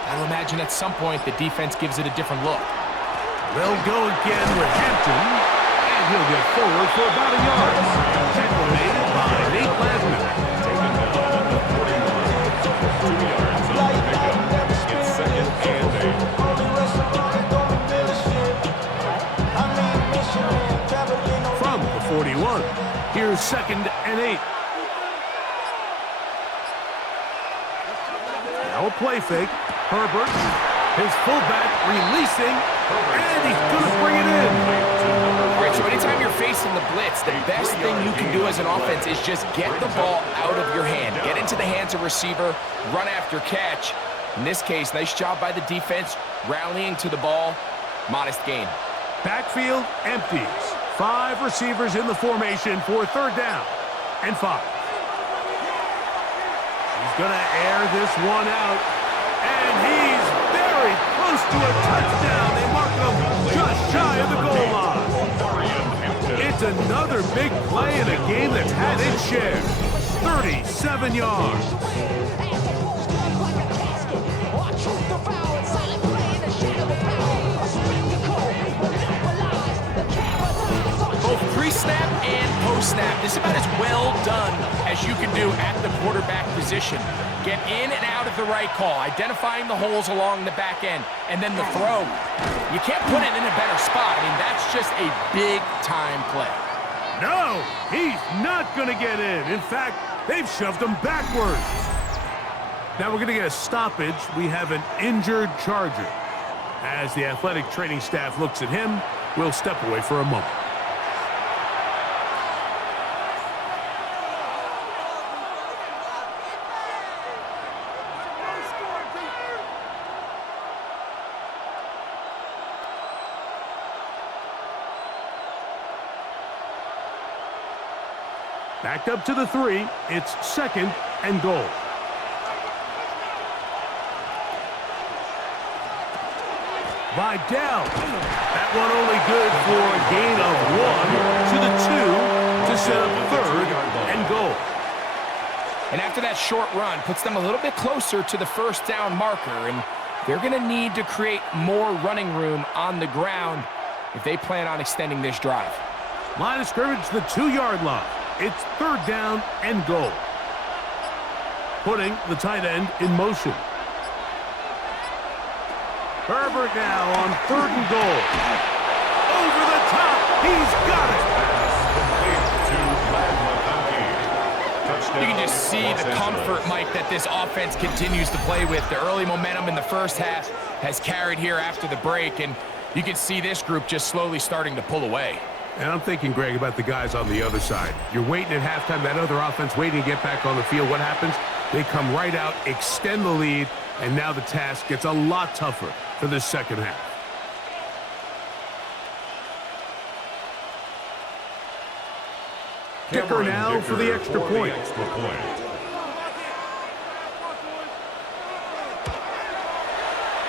I would imagine at some point the defense gives it a different look. They'll go again with Hampton, and he'll get forward for about a yard. Tackle made by Nate Lasman. Taken down at the 41. 2 yards on the pickup. It's second and 8. From the 41, here's second and 8. Now a play fake. Herbert, his fullback releasing, and he's going to bring it in. All right, so anytime you're facing the blitz, the best thing you can do as an offense is just get the ball out of your hand. Get into the hands of receiver, run after catch. In this case, nice job by the defense, rallying to the ball. Modest gain. Backfield empties. 5 receivers in the formation for third down and 5. He's going to air this one out, and he's very close to a touchdown. They mark him just shy of the goal line. It's another big play in a game that's had its share. 37 yards. Both pre-snap and post-snap, this is about as well done as you can do at the quarterback position. Get in and out of the right call, identifying the holes along the back end, and then the throw. You can't put it in a better spot. I mean, that's just a big-time play. No, he's not going to get in. In fact, they've shoved him backwards. Now we're going to get a stoppage. We have an injured Charger. As the athletic training staff looks at him, we'll step away for a moment. Back up to the 3. It's second and goal. Vidal. That one only good for a gain of 1 to the 2 to set up third and goal. And after that short run, puts them a little bit closer to the first down marker, and they're going to need to create more running room on the ground if they plan on extending this drive. Line of scrimmage, the 2-yard line. It's third down and goal. Putting the tight end in motion. Herbert now on third and goal. Over the top. He's got it. You can just see the comfort, Mike, that this offense continues to play with. The early momentum in the first half has carried here after the break, and you can see this group just slowly starting to pull away. And I'm thinking, Greg, about the guys on the other side. You're waiting at halftime, that other offense waiting to get back on the field. What happens? They come right out, extend the lead, and now the task gets a lot tougher for this second half. Dicker now for the extra point.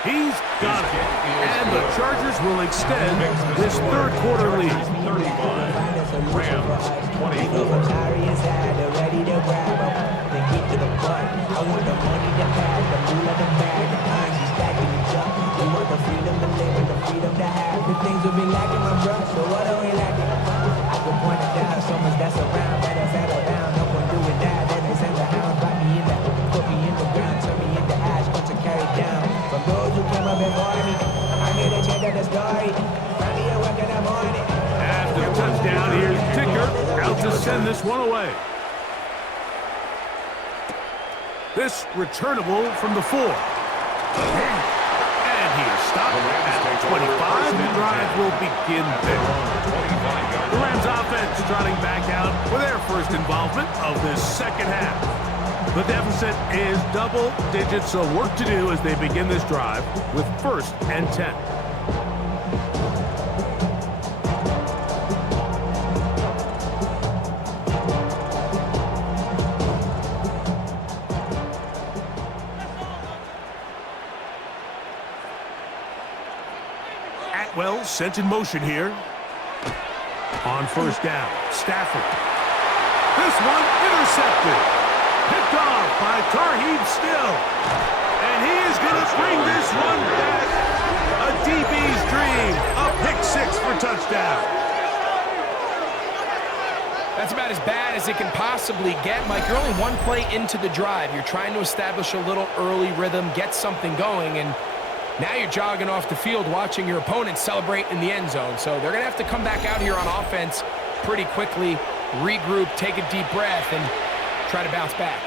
He's got it. And the Chargers will extend this third quarter lead. 35. Rams 24. After the touchdown, here's Dicker out to send this one away. This returnable from the 4. And he is stopped at 25. The drive will begin there. The Rams offense trotting back out for their first involvement of this second half. The deficit is double digits, so work to do as they begin this drive with 1st and 10. Atwell sent in motion here. On first down, Stafford. This one intercepted. Picked off by Tarheeb Still. And he is going to bring this one back. A DB's dream. A pick six for touchdown. That's about as bad as it can possibly get, Mike. You're only one play into the drive. You're trying to establish a little early rhythm, get something going, and now you're jogging off the field watching your opponent celebrate in the end zone. So they're going to have to come back out here on offense pretty quickly, regroup, take a deep breath, and try to bounce back.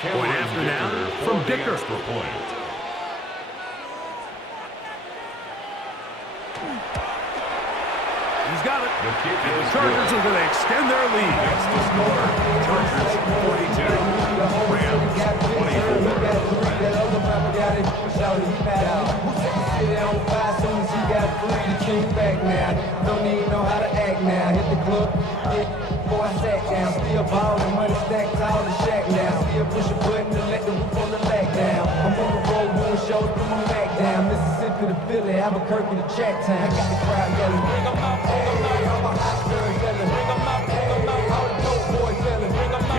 Point after now from Dicker. He's got it. And the Chargers are going to extend their lead. That's the score. Chargers 42, Rams 24. Philly, Albuquerque to Chat Town. I got the crowd yelling, bring 'em out, I'm a hot girl yelling, bring 'em out, all the dope boys yelling, bring 'em out.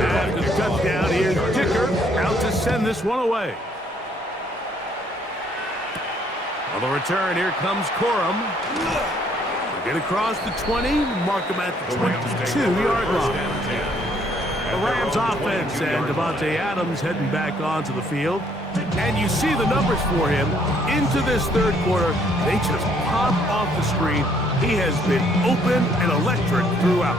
After the touchdown, here's Dicker out to send this one away. On the return, here comes Corum. Get across the 20, mark him at the 22-yard line. The Rams offense and Devontae Adams heading back onto the field. And you see the numbers for him into this third quarter. They just pop off the screen. He has been open and electric throughout.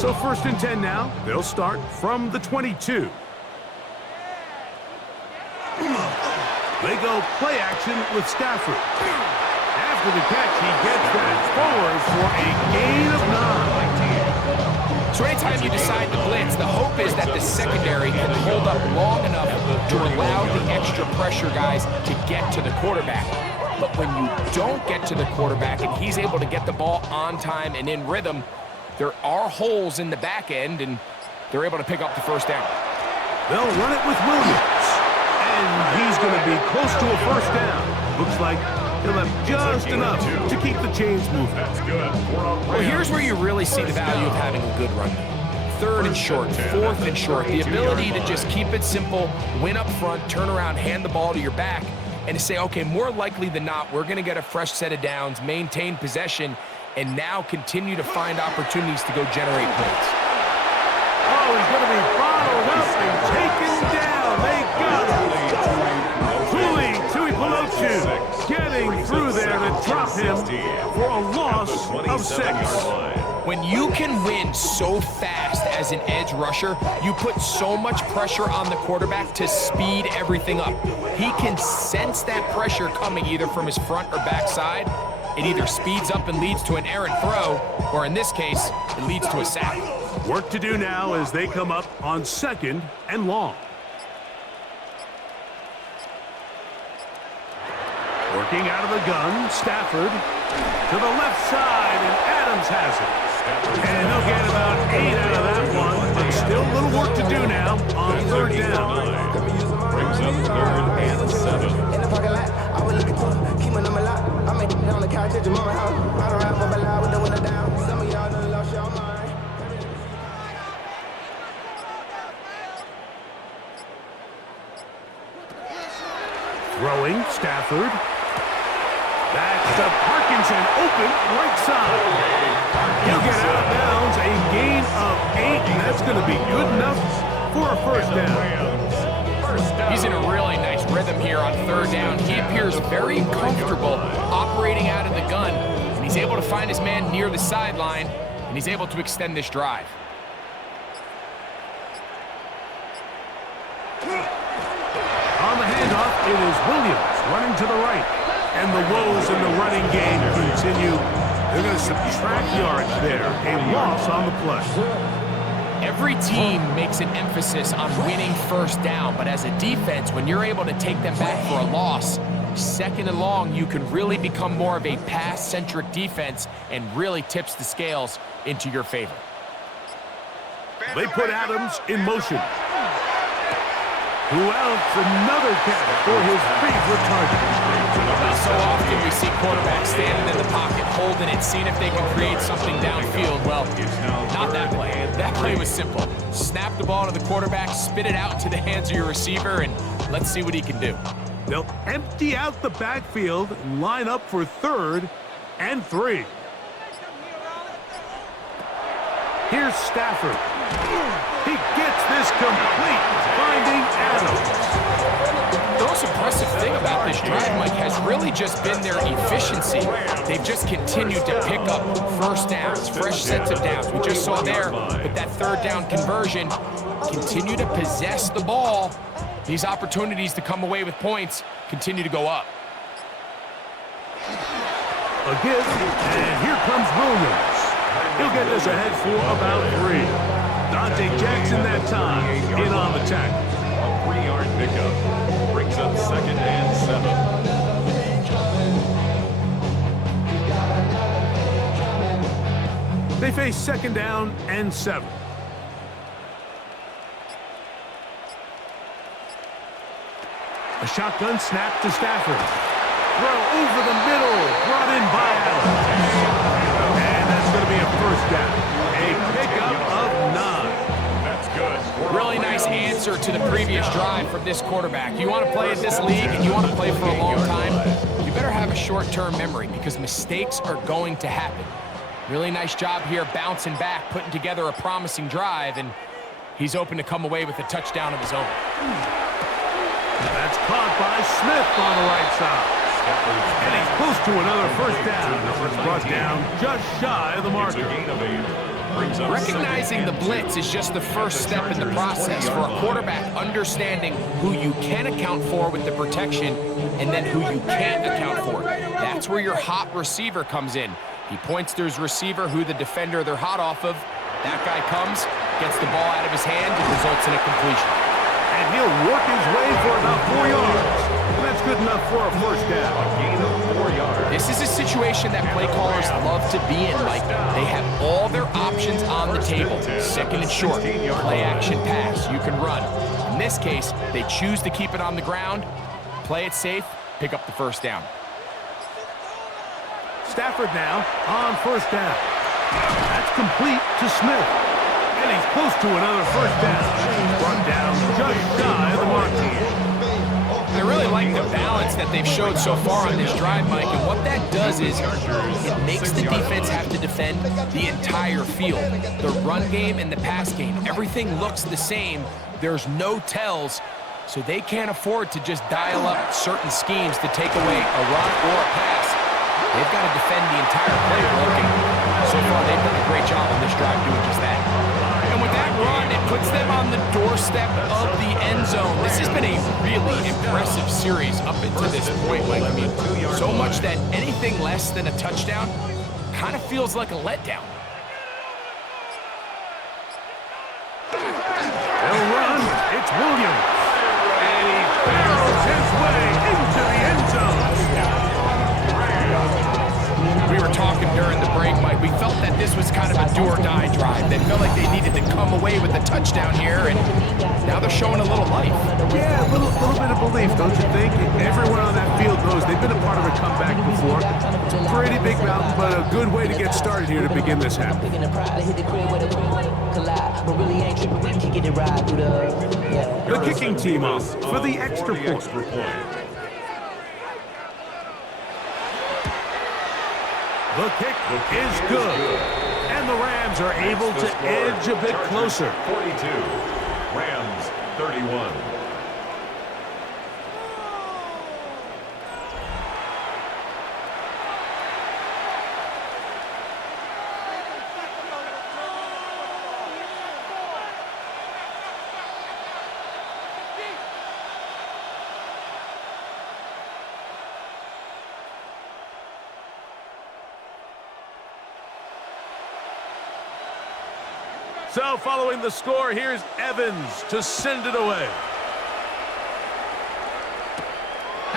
So first and 10 now. They'll start from the 22. They go play action with Stafford. After the catch, he gets that forward for a gain of 9. So anytime you decide to blitz, the hope is that the secondary can hold up long enough to allow the extra pressure guys to get to the quarterback. But when you don't get to the quarterback and he's able to get the ball on time and in rhythm, there are holes in the back end, and they're able to pick up the first down. They'll run it with Williams. And he's going to be close to a first down. Looks like he'll have just enough to keep the chains moving. That's good. Well, here's where you really see the value of having a good run game. Third and short, fourth and short. The ability to just keep it simple, win up front, turn around, hand the ball to your back, and to say, okay, more likely than not, we're going to get a fresh set of downs, maintain possession, and now continue to find opportunities to go generate points. Oh, he's going to be bottled up and taken down. They got him. Tui Pelotu getting through there to drop him for a loss of 6. When you can win so fast as an edge rusher, you put so much pressure on the quarterback to speed everything up. He can sense that pressure coming either from his front or back side. It either speeds up and leads to an errant throw, or in this case, it leads to a sack. Work to do now as they come up on 2nd and long. Working out of the gun, Stafford to the left side, and Adams has it. And they'll get about 8 out of that one, but still a little work to do now on 3rd down. Brings up 3rd and 7. In the parking lot, I was looking for keep my number locked. I made it on the couch at your mama's house. I don't rap up a loud with the window down. Some of y'all done lost your mind. Throwing, Stafford. That's to Parkinson, open right side. He'll get out of bounds, a gain of 8, and that's going to be good enough for a first down. He's in a really nice rhythm here on 3rd down. He appears very comfortable operating out of the gun, and he's able to find his man near the sideline, and he's able to extend this drive. On the handoff, it is Williams running to the right. And the woes in the running game continue. They're going to subtract yards there. A loss on the play. Every team makes an emphasis on winning first down, but as a defense, when you're able to take them back for a loss, second and long, you can really become more of a pass-centric defense and really tips the scales into your favor. They put Adams in motion. Who else? Another catch for his favorite target. Not so often we see quarterbacks standing in the pocket, holding it, seeing if they can create something downfield. Well, not that play. That play was simple. Snap the ball to the quarterback, spit it out into the hands of your receiver, and let's see what he can do. They'll empty out the backfield and line up for 3rd and 3. Here's Stafford. He gets this complete, finding Adams. The most impressive thing about this drive, Mike, has really just been their efficiency. They've just continued to pick up first downs, fresh sets of downs. We just saw there with that 3rd down conversion, continue to possess the ball. These opportunities to come away with points continue to go up. A give, and here comes Williams. He'll get this ahead for about 3. Dante Jackson that time in on the tackle. A 3-yard pickup brings up 2nd and 7. They face 2nd down and 7. A shotgun snap to Stafford. Throw over the middle, brought in by Adams. And that's going to be a 1st down. A pickup of 9. That's good. Really nice answer to the previous drive from this quarterback. You want to play in this league and you want to play for a long time, you better have a short-term memory because mistakes are going to happen. Really nice job here bouncing back, putting together a promising drive, and he's open to come away with a touchdown of his own. That's caught by Smith on the right side. And he's close to another 1st down. Numbers brought down just shy of the marker. Recognizing the blitz is just the first step in the process for a quarterback understanding who you can account for with the protection and then who you can't account for. That's where your hot receiver comes in. He points to his receiver who the defender they're hot off of. That guy comes, gets the ball out of his hand, and results in a completion. And he'll work his way for about 4 yards. That's good enough for a 1st down. A gain of 4 yards. This is a situation that play callers love to be in, Mike. They have all their options on the table. 2nd and short, play action pass, you can run. In this case, they choose to keep it on the ground, play it safe, pick up the 1st down. Stafford now on 1st down. That's complete to Smith. And he's close to another 1st down. Brought down just shy of the mark. I really like the balance that they've showed so far on this drive, Mike, and what that does is it makes the defense have to defend the entire field. The run game and the pass game, everything looks the same. There's no tells, so they can't afford to just dial up certain schemes to take away a run or a pass. They've got to defend the entire playbook, and so far they've done a great job on this drive doing just that. And with that run, it puts them on the doorstep of the end zone. This has been a really impressive series up until this point, Mike. I mean, so much that anything less than a touchdown kind of feels like a letdown. They'll run. It's Williams. And he barrels his way into the end zone. We were talking during the break, Mike. We felt that this was kind of a do-or-die drive. They felt like they needed to come away with a touchdown here, and now they're showing a little life. Yeah, a little bit of belief, don't you think? Everyone on that field knows they've been a part of a comeback before. It's a pretty big mountain, but a good way to get started here to begin this half. The kicking team off for the extra point. The kick is good, and the Rams are able to edge a bit closer. 42, Rams 31. So following the score, here's Evans to send it away.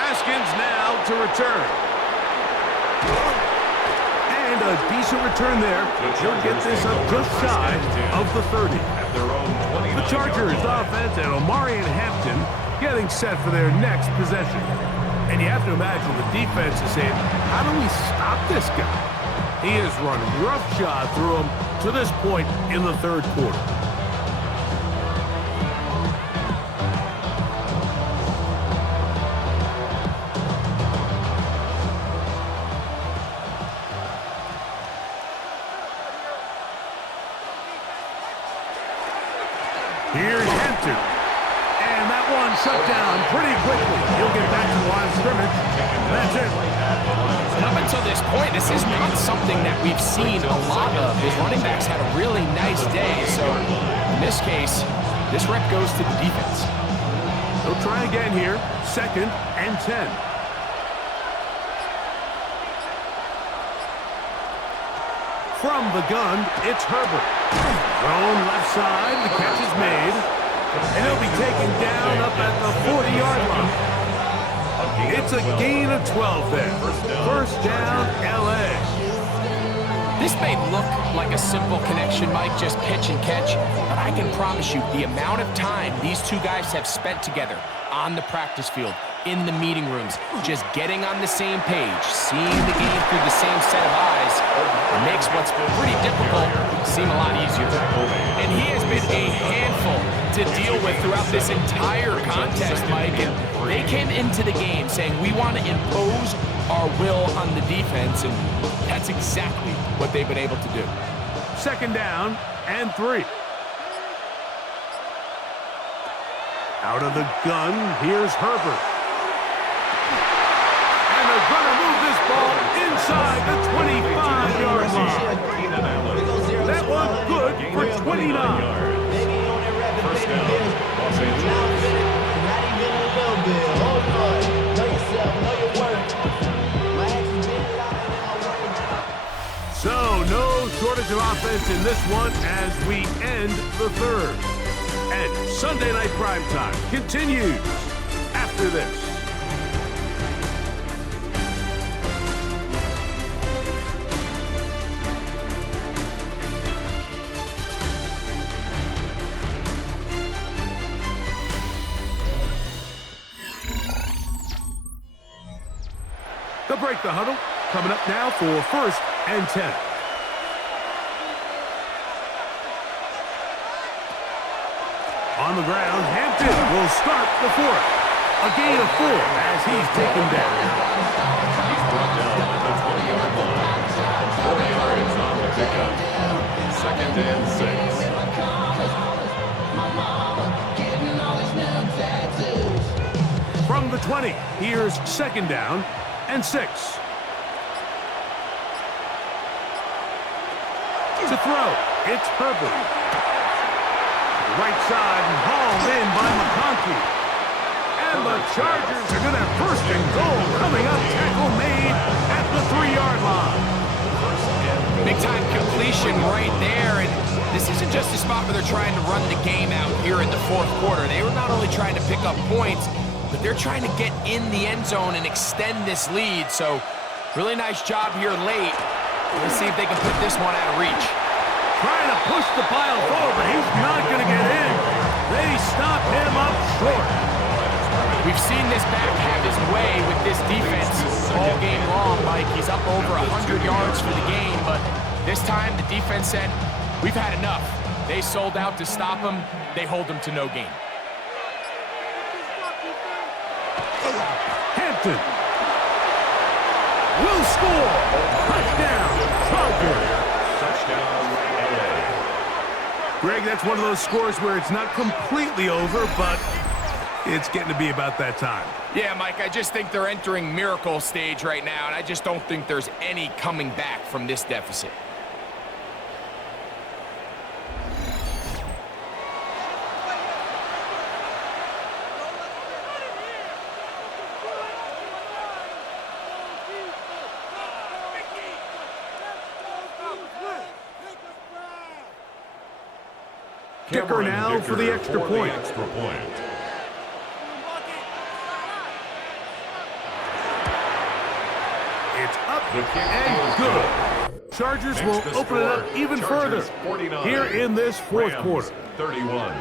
Haskins now to return. And a decent return there. He'll get this up just shy of the 30. At their own 20. The Chargers offense and Omari and Hampton getting set for their next possession. And you have to imagine the defense is saying, how do we stop this guy? He has run roughshod through him to this point in the third quarter. Here's Hampton. And that one shut down pretty quickly. He'll get back to the line of scrimmage. That's it. Up until this point, this is not something that we've seen a lot of. His running backs had a really nice day, so in this case, this rep goes to the defense. They'll try again here. 2nd and 10. From the gun, it's Herbert. Thrown left side, the catch is made. And he'll be taken down up at the 40-yard line. It's a gain of 12 there. First down, L.A. This may look like a simple connection, Mike, just pitch and catch, but I can promise you the amount of time these two guys have spent together on the practice field, in the meeting rooms, just getting on the same page, seeing the game through the same set of eyes, it makes what's pretty difficult seem a lot easier. And he has been a handful to deal with throughout this entire contest, Mike. And they came into the game saying, we want to impose our will on the defense, and that's exactly what they've been able to do. 2nd down and 3. Out of the gun, here's Herbert. And they're going to move this ball inside the 25-yard line. That was good for 29. First down, Los Angeles. So, no shortage of offense in this one as we end the third. And Sunday Night Primetime continues after this. They'll break the huddle. Coming up now for 1st and 10. On the ground, Hampton will start the 4th. A gain of 4 as he's taken down. He's brought down at the 20-yard line. 4 yards on the pickup. 2nd and 6. From the 20, here's 2nd down and 6. To throw, it's Herbert. Right side and hauled in by McConkey. And the Chargers are going to have 1st and goal coming up. Tackle made at the 3-yard line. Big-time completion right there, and this isn't just a spot where they're trying to run the game out here in the 4th quarter. They were not only trying to pick up points, but they're trying to get in the end zone and extend this lead. So, really nice job here late. Let's see if they can put this one out of reach. Trying to push the pile forward, but he's not going to get in. They stop him up short. We've seen this back have his way with this defense all game long, Mike. He's up over 100 yards for the game, but this time the defense said, we've had enough. They sold out to stop him. They hold him to no gain. Hampton will score. Touchdown, Chargers. Touchdown, LA. Greg, that's one of those scores where it's not completely over, but it's getting to be about that time. Yeah, Mike, I just think they're entering miracle stage right now, and I just don't think there's any coming back from this deficit. Dicker now for the extra point. It's up The kick and is good. Chargers will Next to open it up score, even Chargers further 49, here in this fourth Rams quarter. 31.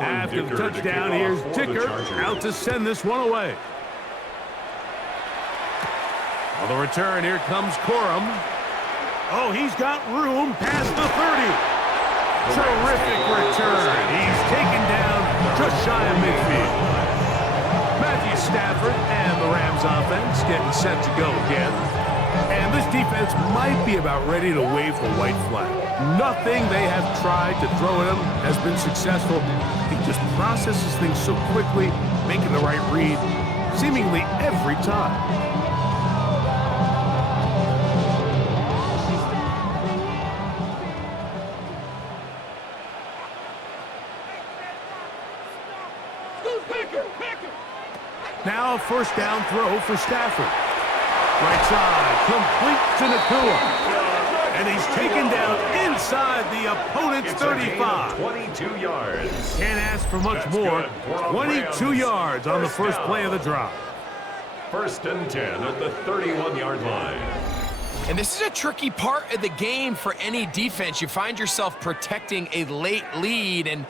After the touchdown, here's Dicker out to send this one away. On the return, here comes Corum. Oh, he's got room past the 30. Terrific return. He's taken down just shy of midfield. Matthew Stafford and the Rams offense getting set to go again. And this defense might be about ready to wave the white flag. Nothing they have tried to throw at him has been successful. He just processes things so quickly, making the right read, seemingly every time. Now a first down throw for Stafford. Right side, complete to Nakua. And he's taken down inside the opponent's 35. 22 yards. Can't ask for much more. 22 yards on the first play of the drive. First and 10 at the 31-yard line. And this is a tricky part of the game for any defense. You find yourself protecting a late lead, and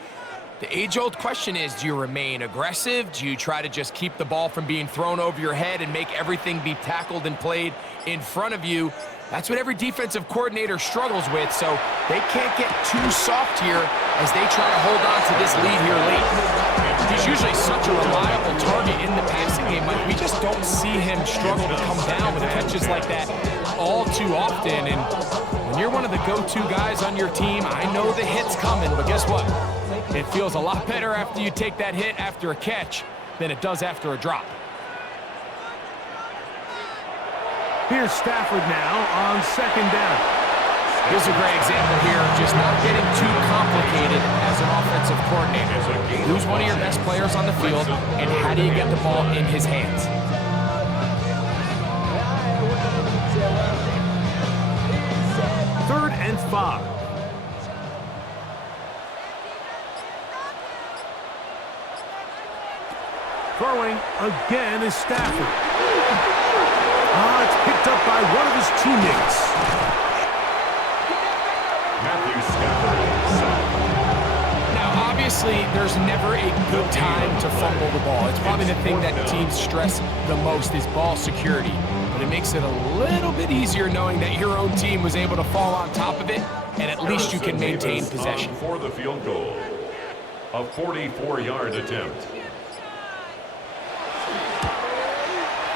the age-old question is, do you remain aggressive? Do you try to just keep the ball from being thrown over your head and make everything be tackled and played in front of you? That's what every defensive coordinator struggles with, so they can't get too soft here as they try to hold on to this lead here late. He's usually such a reliable target in the passing game. Like, we just don't see him struggle to come down with catches like that all too often. And when you're one of the go-to guys on your team, I know the hit's coming, but guess what? It feels a lot better after you take that hit after a catch than it does after a drop. Here's Stafford now on second down. Here's a great example here, just not getting too complicated as an offensive coordinator. Who's one of your best players on the field, and how do you get the ball in his hands? Third and 5. Throwing again is Stafford. It's picked up by one of his teammates. Matthew Stafford. Now, obviously, there's never a good time to fumble the ball. It's probably the thing that teams stress the most is ball security. But it makes it a little bit easier knowing that your own team was able to fall on top of it, and at least you can maintain possession. For the field goal, a 44-yard attempt.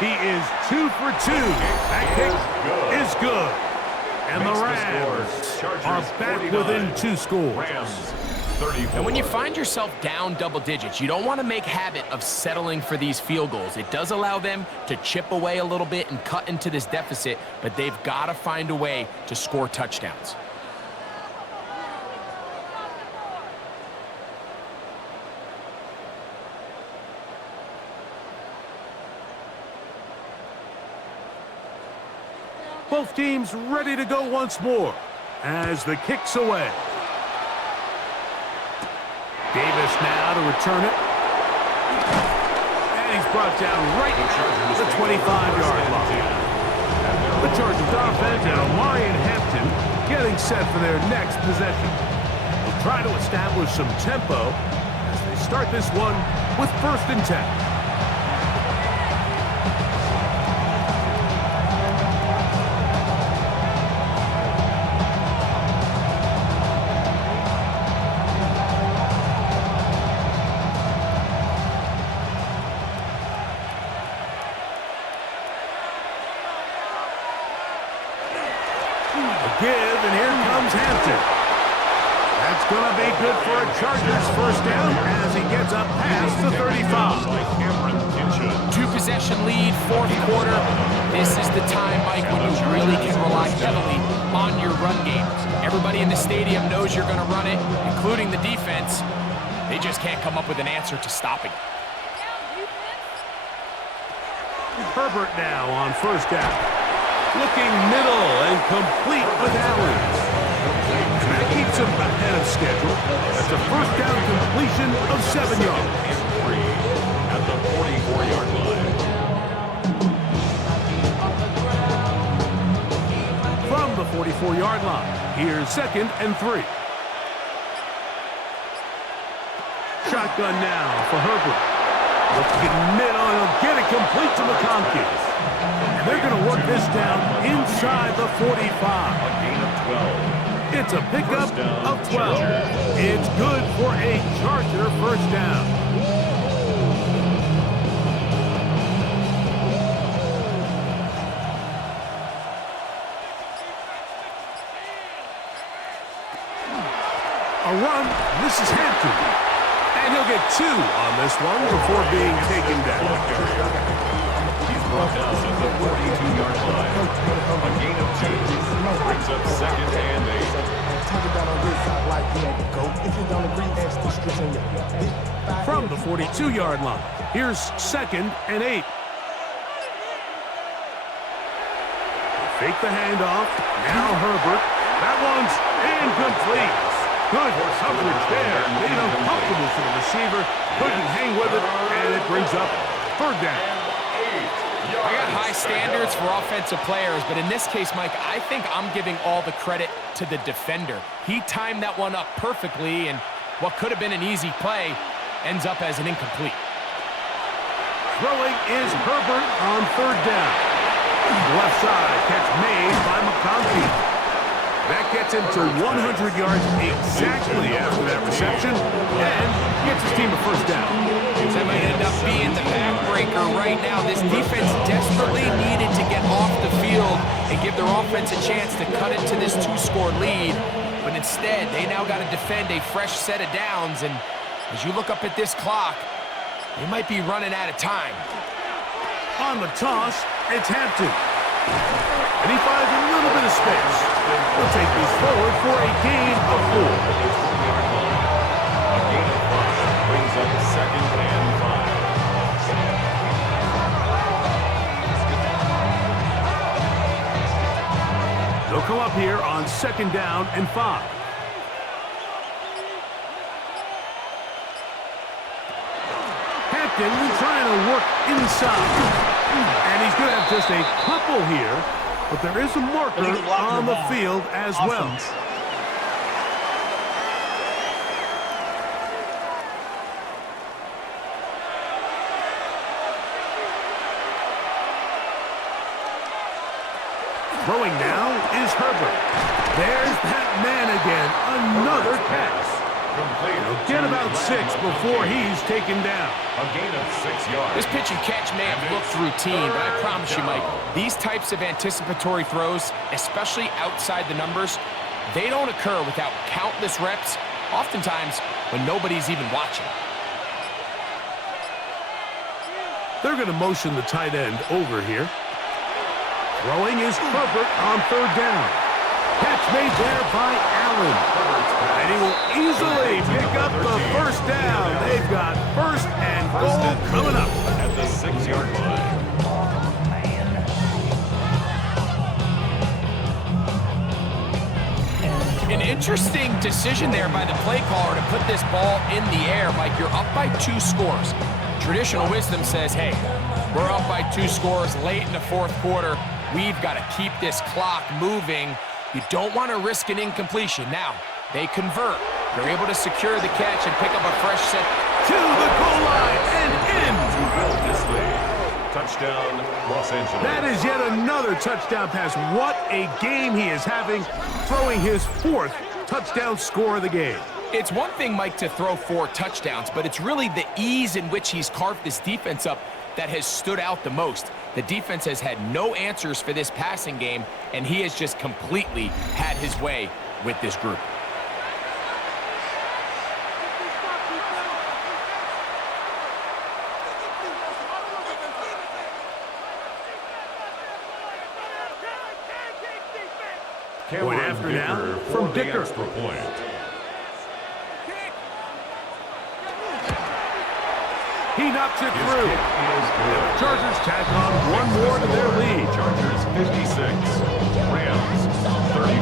He is 2 for 2. That kick is good. And the Rams are back within 2 scores. Rams 34. And when you find yourself down double digits, you don't want to make habit of settling for these field goals. It does allow them to chip away a little bit and cut into this deficit, but they've got to find a way to score touchdowns. Both teams ready to go once more as the kick's away. Davis now to return it. And he's brought down right at the 25-yard line. The Chargers offense and Omari and Hampton getting set for their next possession. They'll try to establish some tempo as they start this one with first and 10. Give, and here comes Hampton. That's going to be good for a Chargers first down as he gets up past the 35. Two-possession lead, fourth quarter. This is the time, Mike, when you really can rely heavily on your run game. Everybody in the stadium knows you're going to run it, including the defense. They just can't come up with an answer to stopping it. Herbert now on first down. Looking middle and complete with Allen. That keeps him ahead of schedule. That's a first down completion of 7 yards. And 3 at the 44-yard line. From the 44-yard line, here's 2nd and 3. Shotgun now for Herbert. Looking middle, and he'll get it complete to McConkey. And they're going to work this down inside the 45. A gain of 12. It's a pickup of 12. It's good for a Charger first down. A run. This is Hampton. And he'll get 2 on this one before being taken down. He's brought down at the 42-yard line. A gain of 2 brings up 2nd and 8. From the 42-yard line, here's 2nd and 8. Fake the handoff. Now Herbert. That one's incomplete. Good coverage there. Made it uncomfortable for the receiver. Couldn't hang with it, and it brings up 3rd down. I got high standards for offensive players, but in this case, Mike, I think I'm giving all the credit to the defender. He timed that one up perfectly, and what could have been an easy play ends up as an incomplete. Throwing is Herbert on 3rd down. Left side, catch made by McConkey. That gets him to 100 yards exactly after that reception, and gets his team a first down. That might end up being the backbreaker right now. This defense desperately needed to get off the field and give their offense a chance to cut into this 2-score lead. But instead, they now got to defend a fresh set of downs. And as you look up at this clock, they might be running out of time. On the toss, it's Hampton. And he finds a little bit of space. He'll take these forward for a gain of 4. A gain of 5 brings up 2nd and 5. They'll come up here on 2nd down and 5. Hampton trying to work inside. And he's going to have just a couple here, but there is a marker on the field as well. Throwing now is Herbert. There's that man again. Another catch. He'll get about 6 before he's taken down. A gain of 6 yards. This pitch and catch may have looked routine, but I promise you, Mike, these types of anticipatory throws, especially outside the numbers, they don't occur without countless reps, oftentimes when nobody's even watching. They're going to motion the tight end over here. Throwing is Herbert on 3rd down. Catch made there by Allen. And he will easily pick up the first down. They've got 1st and goal coming up at the 6-yard line. An interesting decision there by the play caller to put this ball in the air. Mike, you're up by 2 scores. Traditional wisdom says, hey, we're up by 2 scores late in the 4th quarter. We've got to keep this clock moving. You don't want to risk an incompletion. Now, they convert. They're able to secure the catch and pick up a fresh set. To the goal line and in. To build this lead. Touchdown, Los Angeles. That is yet another touchdown pass. What a game he is having, throwing his 4th touchdown score of the game. It's one thing, Mike, to throw 4 touchdowns, but it's really the ease in which he's carved this defense up that has stood out the most. The defense has had no answers for this passing game, and he has just completely had his way with this group. Point after now from Dicker. Extra point. He knocks it through. The Chargers tack on one more to their lead. Chargers 56, Rams 34.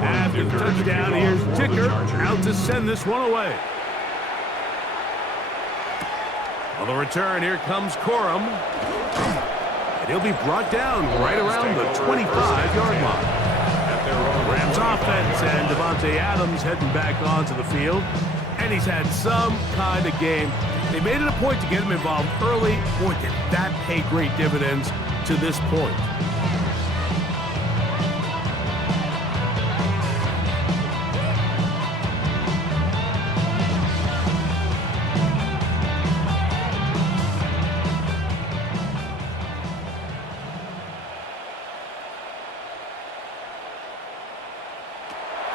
After the touchdown, here's Dicker out to send this one away. On the return, here comes Corum. And he'll be brought down right around the 25-yard line. Rams offense and Devontae Adams heading back onto the field. And he's had some kind of game. They made it a point to get him involved early. Boy, did that pay great dividends to this point.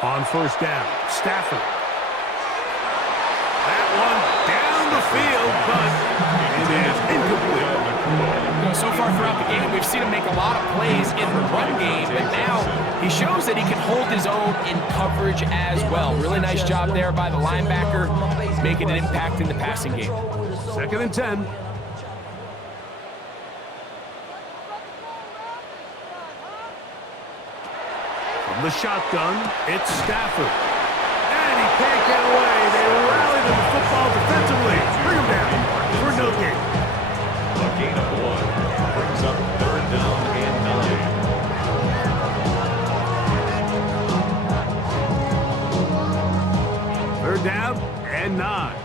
On first down, Stafford. That one down the field, but it is incomplete. You know, so far throughout the game, we've seen him make a lot of plays in the run game, but now he shows that he can hold his own in coverage as well. Really nice job there by the linebacker, making an impact in the passing game. 2nd and 10. From the shotgun, it's Stafford. And he can't get away. They rally to the football defensively. Bring him down for no gain. A gain of 1 brings up 3rd down and 9. 3rd down and 9.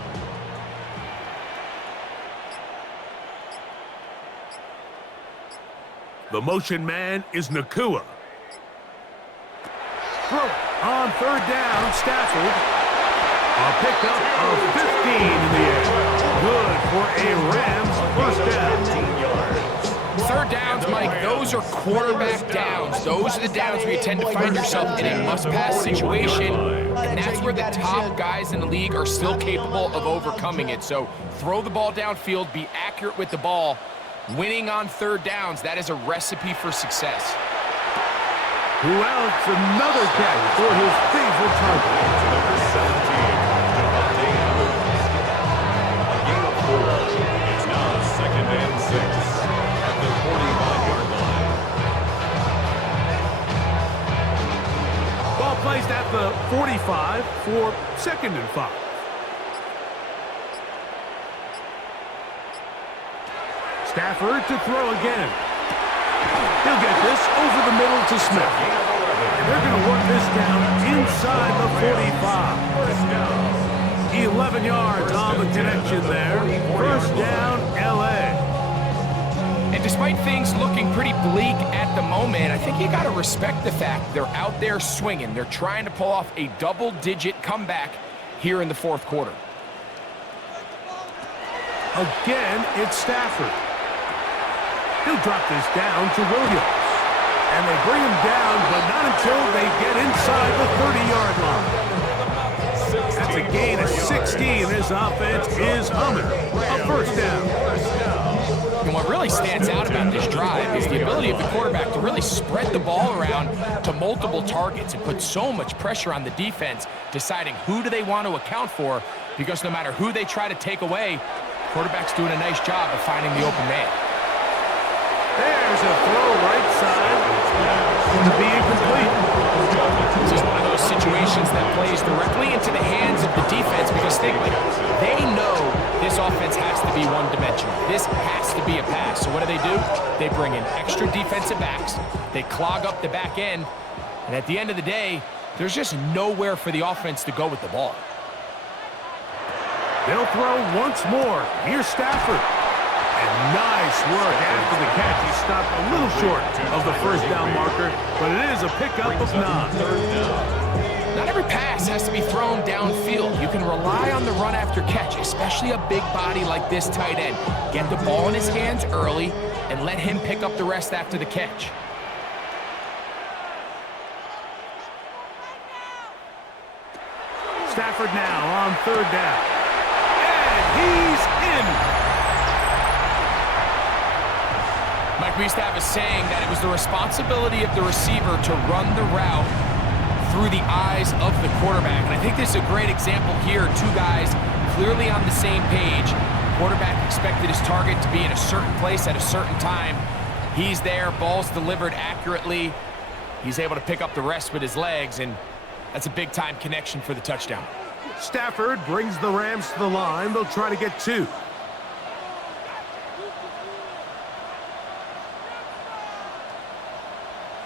The motion man is Nakua. On 3rd down, Stafford. A pickup of 15 in the air. Good for a Rams 1st down. 3rd downs, Mike, those are quarterback downs. Those are the downs where you tend to find yourself in a must-pass situation, and that's where the top guys in the league are still capable of overcoming it. So throw the ball downfield, be accurate with the ball. Winning on 3rd downs, that is a recipe for success. Who else? Another catch for his favorite target. Number 17, Devontae Adams. A gain of 4. It's now 2nd and 6 at the 45-yard line. Ball placed at the 45 for 2nd and 5. Stafford to throw again. He'll get this over the middle to Smith. And they're going to work this down inside the 45. 11 yards on the connection there. 1st down, L.A. And despite things looking pretty bleak at the moment, I think you got to respect the fact they're out there swinging. They're trying to pull off a double-digit comeback here in the 4th quarter. Again, it's Stafford. He'll drop this down to Williams. And they bring him down, but not until they get inside the 30-yard line. That's a gain of 16. This offense is humming. A 1st down. And what really stands out about this drive is the ability of the quarterback to really spread the ball around to multiple targets and put so much pressure on the defense, deciding who do they want to account for, because no matter who they try to take away, the quarterback's doing a nice job of finding the open man. There's a throw right side to be incomplete. This is one of those situations that plays directly into the hands of the defense, because think like they know this offense has to be one-dimensional. This has to be a pass. So what do? They bring in extra defensive backs. They clog up the back end. And at the end of the day, there's just nowhere for the offense to go with the ball. They'll throw once more. Here's Stafford. And nice work after the catch. He stopped a little short of the 1st down marker, but it is a pickup of 9. Not every pass has to be thrown downfield. You can rely on the run after catch, especially a big body like this tight end. Get the ball in his hands early and let him pick up the rest after the catch. Stafford now on 3rd down. And he's in. Mike, we used to have a saying that it was the responsibility of the receiver to run the route through the eyes of the quarterback. And I think this is a great example here. Two guys clearly on the same page. Quarterback expected his target to be in a certain place at a certain time. He's there, ball's delivered accurately. He's able to pick up the rest with his legs, and that's a big-time connection for the touchdown. Stafford brings the Rams to the line. They'll try to get 2.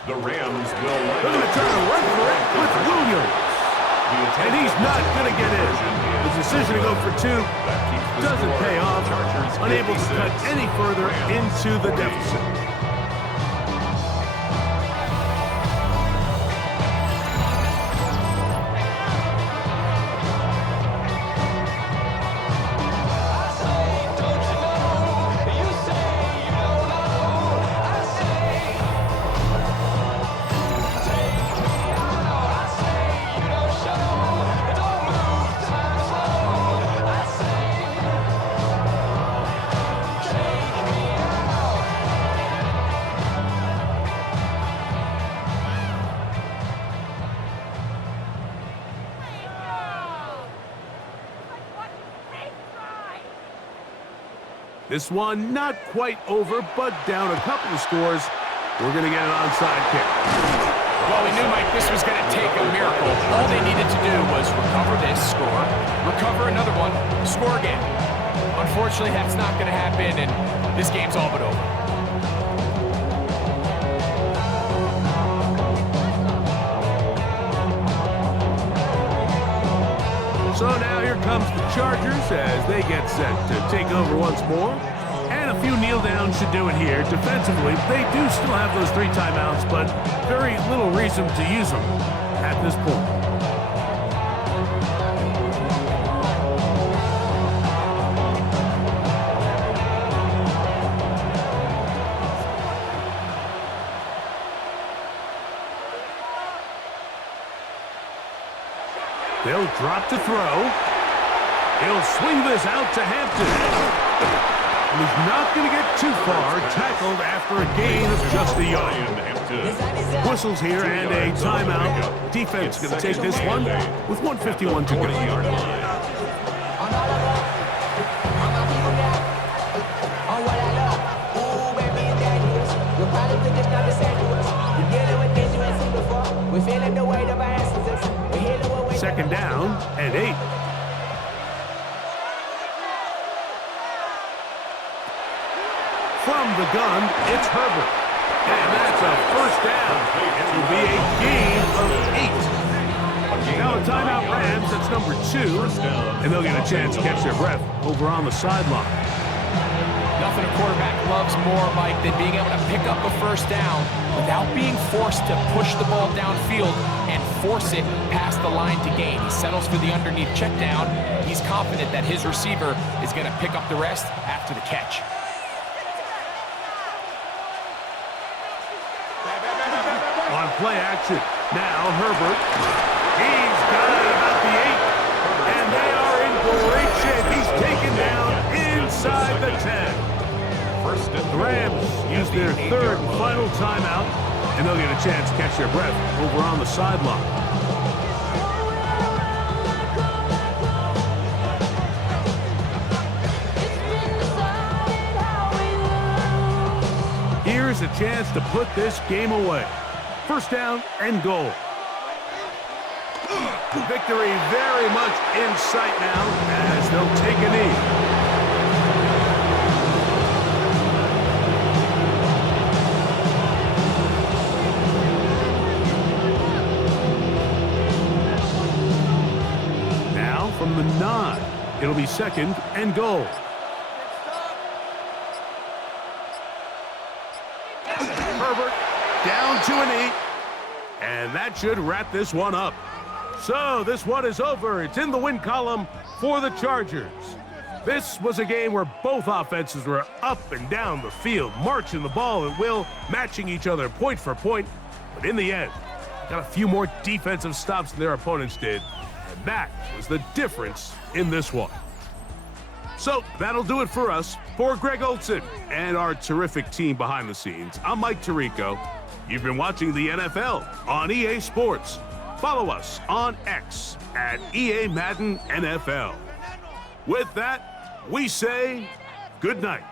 The Rams will They're going to try to run for it with Williams. And he's not going to get in. The decision to go for 2 doesn't pay off. Unable to cut any further into the deficit. This one not quite over, but down a couple of scores. We're going to get an onside kick. Well, we knew, Mike, this was going to take a miracle. All they needed to do was recover this, score, recover another one, score again. Unfortunately, that's not going to happen, and this game's all but over. So now here comes the Chargers as they get set to take over once more. And a few kneel downs should do it here. Defensively, they do still have those 3 timeouts, but very little reason to use them at this point. They'll drop to throw. He'll swing this out to Hampton. And he's not going to get too far. Tackled after a gain of just a yard. Whistles here and a timeout. Defense going to take this one with 1:51 to go. Second down and 8. From the gun, it's Herbert. And that's a first down. It will be a gain of 8. Now a timeout Rams, that's number 2. And they'll get a chance to catch their breath over on the sideline. Nothing a quarterback loves more, Mike, than being able to pick up a first down without being forced to push the ball downfield and force it past the line to gain. He settles for the underneath check down. He's confident that his receiver is going to pick up the rest after the catch. On play action, now Herbert. He's got it about the 8. And they are in great shape. He's taken down inside the 10. The Rams use their 3rd and final timeout, and they'll get a chance to catch their breath over on the sideline. Here's a chance to put this game away. First down and goal. Victory very much in sight now as they'll take a knee. Now from the 9, it'll be second and goal. Herbert down to a knee, and that should wrap this one up. So this one is over. It's in the win column for the Chargers. This was a game where both offenses were up and down the field, marching the ball at will, matching each other point for point. But in the end, got a few more defensive stops than their opponents did. And that was the difference in this one. So that'll do it for us. For Greg Olson and our terrific team behind the scenes, I'm Mike Tirico. You've been watching the NFL on EA Sports. Follow us on X at EA Madden NFL. With that, we say good night.